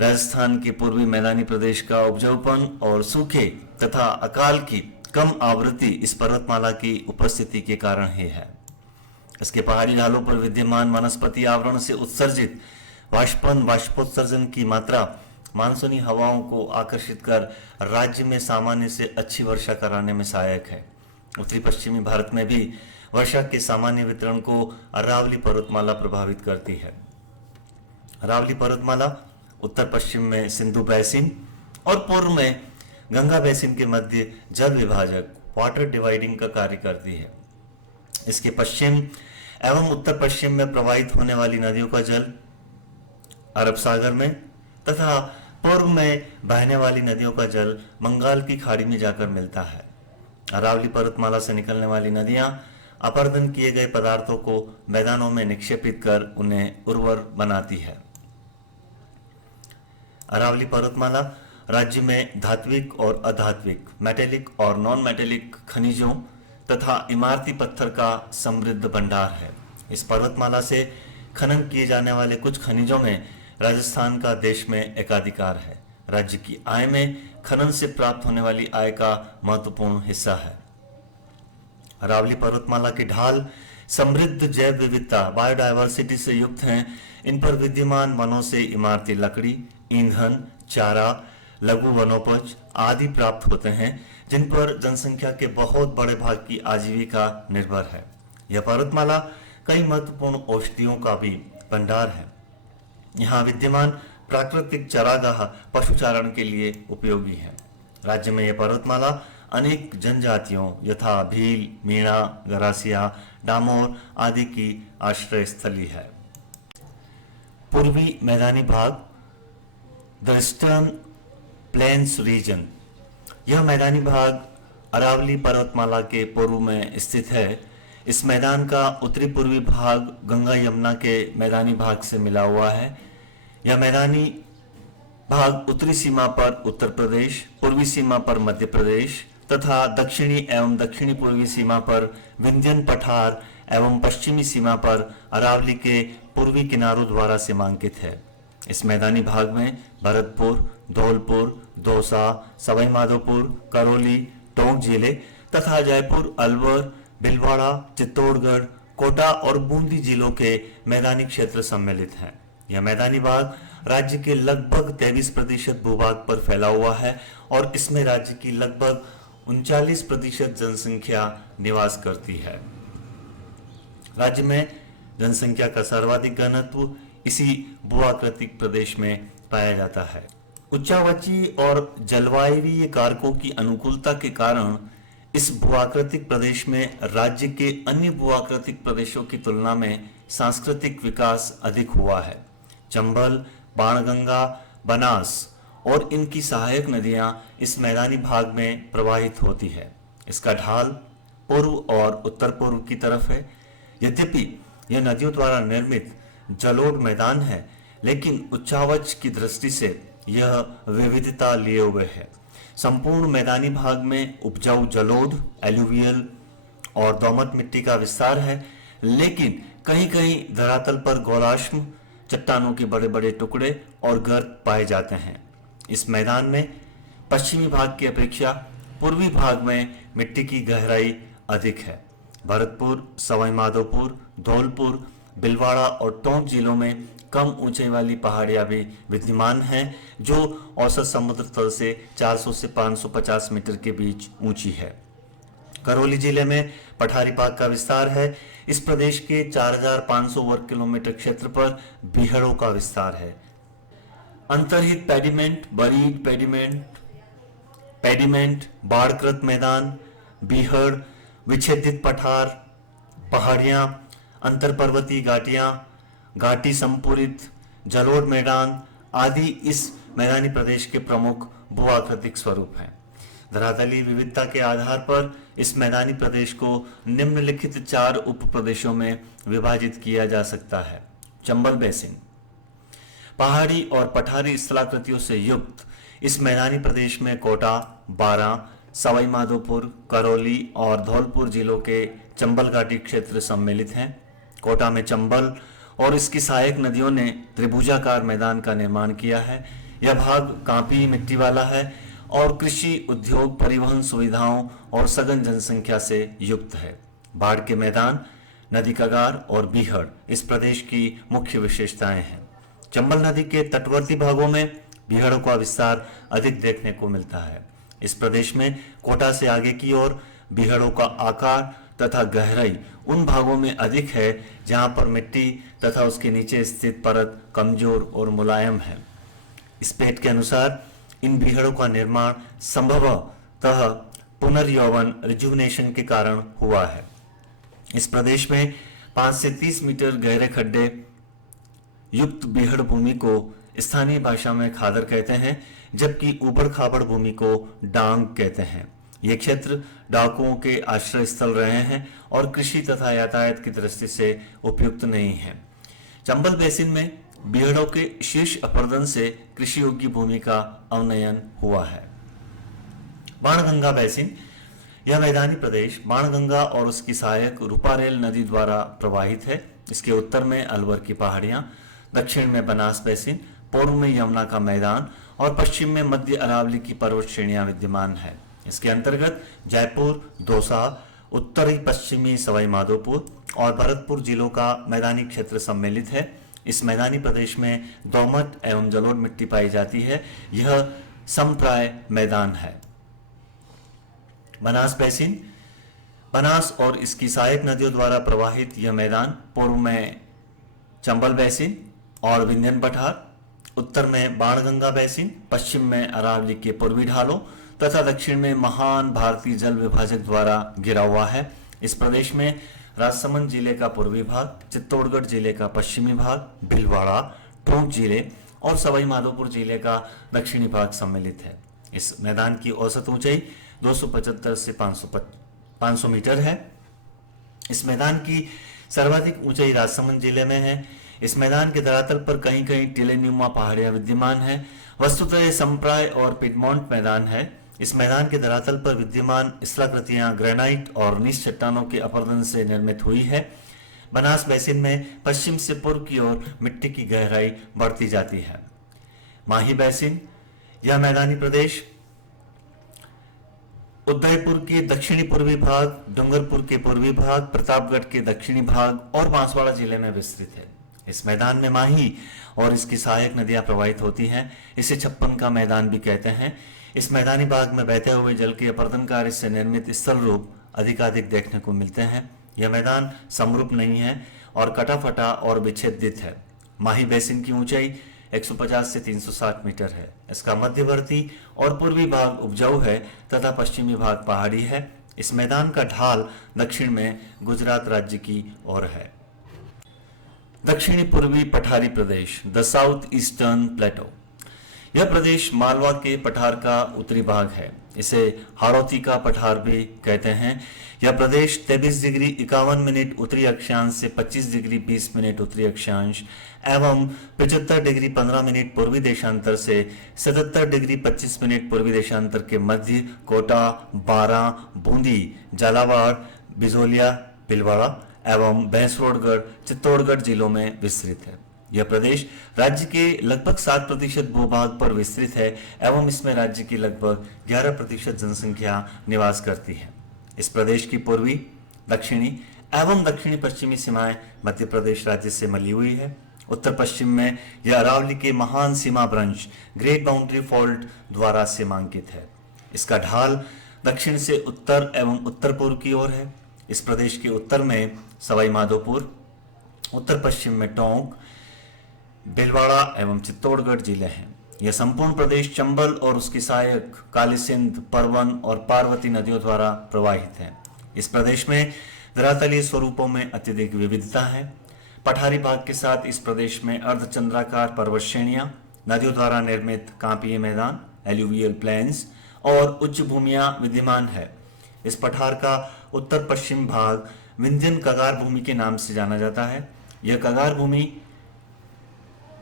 राजस्थान के पूर्वी मैदानी प्रदेश का उपजाऊपन और सूखे तथा अकाल की कम आवृत्ति इस पर्वतमाला की उपस्थिति के कारण ही है। इसके पहाड़ी ढालों पर विद्यमान वनस्पति आवरण से उत्सर्जित वाष्पोत्सर्जन की मात्रा मानसूनी हवाओं को आकर्षित कर राज्य में सामान्य से अच्छी वर्षा कराने में सहायक है। उत्तरी पश्चिमी भारत में भी वर्षा के सामान्य वितरण को अरावली पर्वतमाला प्रभावित करती है। अरावली पर्वतमाला उत्तर पश्चिम में सिंधु बेसिन और पूर्व में गंगा बेसिन के मध्य जल विभाजक वाटर डिवाइडिंग का कार्य करती है। इसके पश्चिम एवं उत्तर पश्चिम में प्रवाहित होने वाली नदियों का जल अरब सागर में तथा पूर्व में बहने वाली नदियों का जल बंगाल की खाड़ी में जाकर मिलता है। अरावली पर्वतमाला से निकलने वाली नदियां अपर्दन किए गए पदार्थों को मैदानों में निक्षेपित कर उन्हें उर्वर बनाती है। अरावली पर्वतमाला राज्य में धात्विक और अधात्विक, मेटेलिक और नॉन मेटेलिक खनिजों तथा इमारती पत्थर का समृद्ध भंडार है। इस पर्वतमाला से खनन किए जाने वाले कुछ खनिजों में राजस्थान का देश में एकाधिकार है। राज्य की आय में खनन से प्राप्त होने वाली आय का महत्वपूर्ण हिस्सा है। अरावली पर्वतमाला के ढाल समृद्ध जैव विविधता, बायोडायवर्सिटी से युक्त हैं। इन पर विद्यमान वनों से इमारती लकड़ी, ईंधन, चारा, लघु वनोपज आदि प्राप्त होते हैं, जिन पर जनसंख्या के बहुत बड़े भाग की आजीविका निर्भर है। यह पर्वतमाला कई महत्वपूर्ण औषधियों का भी भंडार है। यहाँ विद्यमान प्राकृतिक चारागाह पशुचारण के लिए उपयोगी है। राज्य में यह पर्वतमाला अनेक जनजातियों यथा भील, मीणा, गरासिया, डामोर आदि की आश्रय स्थली है। पूर्वी मैदानी भाग, द ईस्टर्न प्लेन्स रीजन। यह मैदानी भाग अरावली पर्वतमाला के पूर्व में स्थित है। इस मैदान का उत्तरी पूर्वी भाग गंगा यमुना के मैदानी भाग से मिला हुआ है। यह मैदानी भाग उत्तरी सीमा पर उत्तर प्रदेश, पूर्वी सीमा पर मध्य प्रदेश तथा दक्षिणी एवं दक्षिणी पूर्वी सीमा पर विंध्यन पठार एवं पश्चिमी सीमा पर अरावली के पूर्वी किनारों द्वारा सीमांकित है। इस मैदानी भाग में भरतपुर, धौलपुर, दौसा, सवाई माधोपुर, करौली, टोंक जिले तथा जयपुर, अलवर, भीलवाड़ा, चित्तौड़गढ़, कोटा और बूंदी जिलों के मैदानी क्षेत्र सम्मिलित हैं। यह मैदानी भाग राज्य के लगभग 23% भूभाग पर फैला हुआ है और इसमें राज्य की लगभग 39% जनसंख्या निवास करती है। राज्य में जनसंख्या का सर्वाधिक घनत्व इसी भूआकृतिक प्रदेश में पाया जाता है। उच्चावची और जलवायवीय कारकों की अनुकूलता के कारण इस भूआकृतिक प्रदेश में राज्य के अन्य भूआकृतिक प्रदेशों की तुलना में सांस्कृतिक विकास अधिक हुआ है। चंबल, बाणगंगा, बनास और इनकी सहायक नदियां इस मैदानी भाग में प्रवाहित होती है। इसका ढाल पूर्व और उत्तर पूर्व की तरफ है। यद्यपि यह नदियों द्वारा निर्मित जलोढ़ मैदान है, लेकिन उच्चावच की दृष्टि से यह विविधता लिए हुए है। संपूर्ण मैदानी भाग में उपजाऊ जलोढ़, एलुवियल और दोमट मिट्टी का विस्तार है, लेकिन कहीं कहीं धरातल पर गोलाश्म चट्टानों के बड़े बड़े टुकड़े और गर्त पाए जाते हैं। इस मैदान में पश्चिमी भाग की अपेक्षा पूर्वी भाग में मिट्टी की गहराई अधिक है। भरतपुर, सवाई माधोपुर, धौलपुर, भीलवाड़ा और टोंक जिलों में कम ऊंचाई वाली पहाड़ियां भी विद्यमान हैं, जो औसत समुद्र तल से 400 से 550 मीटर के बीच ऊंची है। करौली जिले में पठारी पाक का विस्तार है। इस प्रदेश के 4500 वर्ग किलोमीटर क्षेत्र पर बीहड़ों का विस्तार है। अंतर्हित पेडिमेंट, बरीड पेडिमेंट, बाढ़कृत मैदान, बीहड़, विच्छेदित पठार, पहाड़ियां, अंतरपर्वतीय घाटियां, घाटी संपूरित, जलोढ़ मैदान आदि इस मैदानी प्रदेश के प्रमुख भूआकृतिक स्वरूप हैं। धरातलीय विविधता के आधार पर इस मैदानी प्रदेश को निम्नलिखित 4 उप प्रदेशों में विभाजित किया जा सकता है। चंबल बेसिन, पहाड़ी और पठारी स्थलाकृतियों से युक्त इस मैदानी प्रदेश में कोटा, बारां, सवाई माधोपुर, करौली और धौलपुर जिलों के चंबल घाटी क्षेत्र सम्मिलित हैं। कोटा में चंबल और इसकी सहायक नदियों ने त्रिभुजाकार मैदान का निर्माण किया है। यह भाग कांपी मिट्टी वाला है और कृषि, उद्योग, परिवहन सुविधाओं और सघन जनसंख्या से युक्त है। बाढ़ के मैदान, नदी कगार और बीहड़ इस प्रदेश की मुख्य विशेषताएं हैं। चंबल नदी के तटवर्ती भागों में बीहड़ों का विस्तार अधिक देखने को मिलता है। इस प्रदेश में कोटा से आगे की ओर बीहड़ों का आकार तथा गहराई उन भागों में अधिक है जहां पर मिट्टी तथा उसके नीचे स्थित परत कमजोर और मुलायम है। स्पेट के अनुसार इन बीहड़ों का निर्माण संभवतः पुनर्यौवन रिजुवनेशन के कारण हुआ है। इस प्रदेश में 5 से 30 मीटर गहरे खड्डे युक्त बीहड़ भूमि को स्थानीय भाषा में खादर कहते हैं, जबकि ऊबड़ खाबड़ भूमि को डांग कहते हैं। ये क्षेत्र डाकुओं के आश्रय स्थल रहे हैं और कृषि तथा यातायात की दृष्टि से उपयुक्त नहीं है। चंबल बेसिन में बीहड़ों के शीर्ष अपरदन से कृषि योग्य भूमि का अवनयन हुआ है। बाणगंगा बेसिन, यह मैदानी प्रदेश बाणगंगा और उसकी सहायक रूपारेल नदी द्वारा प्रवाहित है। इसके उत्तर में अलवर की पहाड़ियां, दक्षिण में बनास बेसिन, पूर्व में यमुना का मैदान और पश्चिम में मध्य अरावली की पर्वत श्रेणियां विद्यमान है। इसके अंतर्गत जयपुर, दौसा, उत्तरी पश्चिमी सवाई माधोपुर और भरतपुर जिलों का मैदानी क्षेत्र सम्मिलित है। इस मैदानी प्रदेश में दोमट एवं जलोढ़ मिट्टी पाई जाती है। यह समप्राय मैदान है। बनास बेसिन, बनास और इसकी सहायक नदियों द्वारा प्रवाहित यह मैदान पूर्व में चंबल बेसिन और विंध्यन पठार, उत्तर में बाणगंगा बेसिन, पश्चिम में अरावली के पूर्वी ढालों तथा दक्षिण में महान भारतीय जल विभाजक द्वारा घिरा हुआ है। इस प्रदेश में राजसमंद जिले का पूर्वी भाग, चित्तौड़गढ़ जिले का पश्चिमी भाग, भीलवाड़ा, टोंक जिले और सवाई माधोपुर जिले का दक्षिणी भाग सम्मिलित है। इस मैदान की औसत ऊंचाई 275 से 500 मीटर है। इस मैदान की सर्वाधिक ऊंचाई राजसमंद जिले में है। इस मैदान के धरातल पर कहीं कहीं टीलेनुमा पहाड़ियां विद्यमान है। वस्तुतः यह संप्राय और पिडमॉन्ट मैदान है। इस मैदान के धरातल पर विद्यमान स्थलाकृतियां ग्रेनाइट और नीच चट्टानों के अपरदन से निर्मित हुई है। बनास बेसिन में पश्चिम से पूर्व की ओर मिट्टी की गहराई बढ़ती जाती है। माही बेसिन, यह मैदानी प्रदेश उदयपुर के दक्षिणी पूर्वी भाग, डूंगरपुर के पूर्वी भाग, प्रतापगढ़ के दक्षिणी भाग और बांसवाड़ा जिले में विस्तृत है। इस मैदान में माही और इसकी सहायक नदियां प्रवाहित होती हैं। इसे छप्पन का मैदान भी कहते हैं। इस मैदानी भाग में बहते हुए जल के अपरदन कार्य से निर्मित स्थल रूप अधिकाधिक देखने को मिलते हैं। यह मैदान समरूप नहीं है और कटा-फटा और विच्छेदित है। माही बेसिन की ऊंचाई 150 से 360 मीटर है। इसका मध्यवर्ती और पूर्वी भाग उपजाऊ है तथा पश्चिमी भाग पहाड़ी है। इस मैदान का ढाल दक्षिण में गुजरात राज्य की ओर है। दक्षिणी पूर्वी पठारी प्रदेश, द साउथ ईस्टर्न प्लेटो, यह प्रदेश मालवा के पठार का उत्तरी भाग है। इसे हाड़ौती का पठार भी कहते हैं। यह प्रदेश 23 डिग्री 51 मिनट उत्तरी अक्षांश से 25 डिग्री 20 मिनट उत्तरी अक्षांश एवं 75 डिग्री 15 मिनट पूर्वी देशांतर से 77 डिग्री 25 मिनट पूर्वी देशांतर के मध्य कोटा, बारां, बूंदी, झालावाड़, बिजोलिया, भीलवाड़ा एवं भैंसरोडगढ़, चित्तौड़गढ़ जिलों में विस्तृत है। यह प्रदेश राज्य के लगभग 7% भूभाग पर विस्तृत है एवं इसमें राज्य की लगभग 11% जनसंख्या निवास करती है। इस प्रदेश की पूर्वी, दक्षिणी एवं दक्षिणी पश्चिमी सीमाएं मध्य प्रदेश राज्य से मिली हुई है। उत्तर पश्चिम में यह अरावली के महान सीमा भ्रंश ग्रेट बाउंड्री फॉल्ट द्वारा सीमांकित है। इसका ढाल दक्षिण से उत्तर एवं उत्तर पूर्व की ओर है। इस प्रदेश के उत्तर में सवाई माधोपुर, उत्तर पश्चिम में टोंक, भीलवाड़ा एवं चित्तौड़गढ़ जिले हैं। यह संपूर्ण प्रदेश चंबल और उसकी सहायक काली सिंध, परवन और पार्वती नदियों द्वारा प्रवाहित है। इस प्रदेश में धरातलीय स्वरूपों में अत्यधिक विविधता है। पठारी भाग के साथ इस प्रदेश में अर्धचंद्राकार पर्वत श्रेणियां, नदियों द्वारा निर्मित कांपीय मैदान, एल्यूवियल प्लेन्स और उच्च भूमियां विद्यमान है। इस पठार का उत्तर पश्चिम भाग विंध्यन कगार भूमि के नाम से जाना जाता है। यह कगार भूमि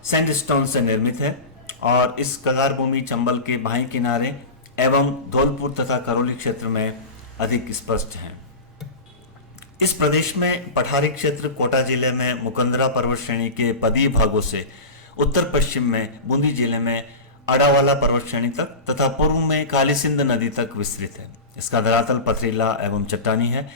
सैंडस्टोन से निर्मित है और इस कगार भूमि चंबल के बाएं किनारे एवं धौलपुर तथा करौली क्षेत्र में अधिक स्पष्ट है। इस प्रदेश में पठारी क्षेत्र कोटा जिले में मुकंदरा पर्वत श्रेणी के पदीय भागों से उत्तर पश्चिम में बूंदी जिले में अडावाला पर्वत श्रेणी तक तथा पूर्व में काली सिंध नदी तक विस्तृत है। इसका धरातल पथरीला एवं चट्टानी है।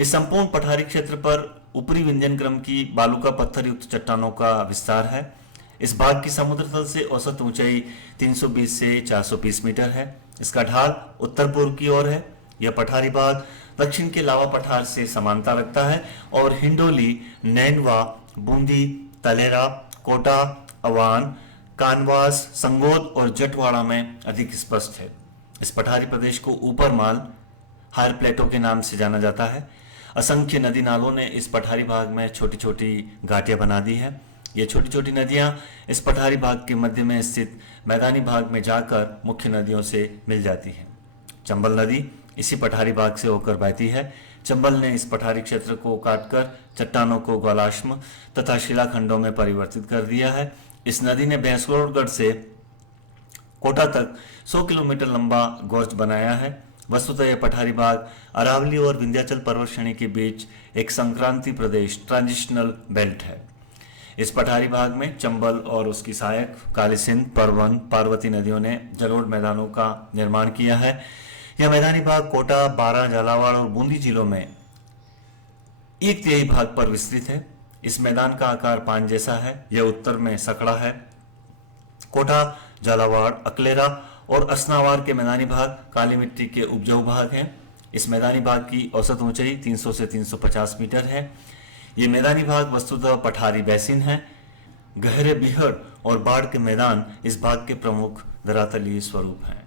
इस संपूर्ण पठारी क्षेत्र पर ऊपरी विंध्यन क्रम की बालू का पत्थर युक्त चट्टानों का विस्तार है। इस भाग की समुद्र तल से औसत ऊंचाई 320 से 420 मीटर है। इसका ढाल उत्तर पूर्व की ओर है। यह पठारी भाग दक्षिण के लावा पठार से समानता रखता है और हिंडोली, नैनवा, बूंदी, तलेरा, कोटा, अवान, कानवास, संगोद और जटवाड़ा में अधिक स्पष्ट है। इस पठारी प्रदेश को ऊपर माल हायर प्लेटो के नाम से जाना जाता है। असंख्य नदी नालों ने इस पठारी भाग में छोटी छोटी घाटियां बना दी है। ये छोटी छोटी नदियां इस पठारी भाग के मध्य में स्थित मैदानी भाग में जाकर मुख्य नदियों से मिल जाती हैं। चंबल नदी इसी पठारी भाग से होकर बहती है। चंबल ने इस पठारी क्षेत्र को काटकर चट्टानों को गोलाश्म तथा शिलाखंडों में परिवर्तित कर दिया है। इस नदी ने भैंसगढ़ से कोटा तक 100 किलोमीटर लंबा गोर्ज बनाया है। वस्तुतः यह पठारी भाग अरावली और विंध्याचल पर्वत श्रेणी के बीच एक संक्रांति प्रदेश ट्रांजिशनल बेल्ट है। इस पठारी भाग में चंबल और उसकी सहायक काली सिंध, परवन, पार्वती नदियों ने जलोढ़ मैदानों का निर्माण किया है। यह मैदानी भाग कोटा, बारां, झालावाड़ और बूंदी जिलों में 1/3 भाग पर विस्तृत है। इस मैदान का आकार पान जैसा है। यह उत्तर में सकड़ा है। कोटा, झालावाड़, अकलेरा और असनावार के मैदानी भाग काली मिट्टी के उपजाऊ भाग हैं। इस मैदानी भाग की औसत ऊंचाई 300 से 350 मीटर है। ये मैदानी भाग वस्तुतः पठारी बैसिन है। गहरे बीहड़ और बाढ़ के मैदान इस भाग के प्रमुख धरातलीय स्वरूप हैं।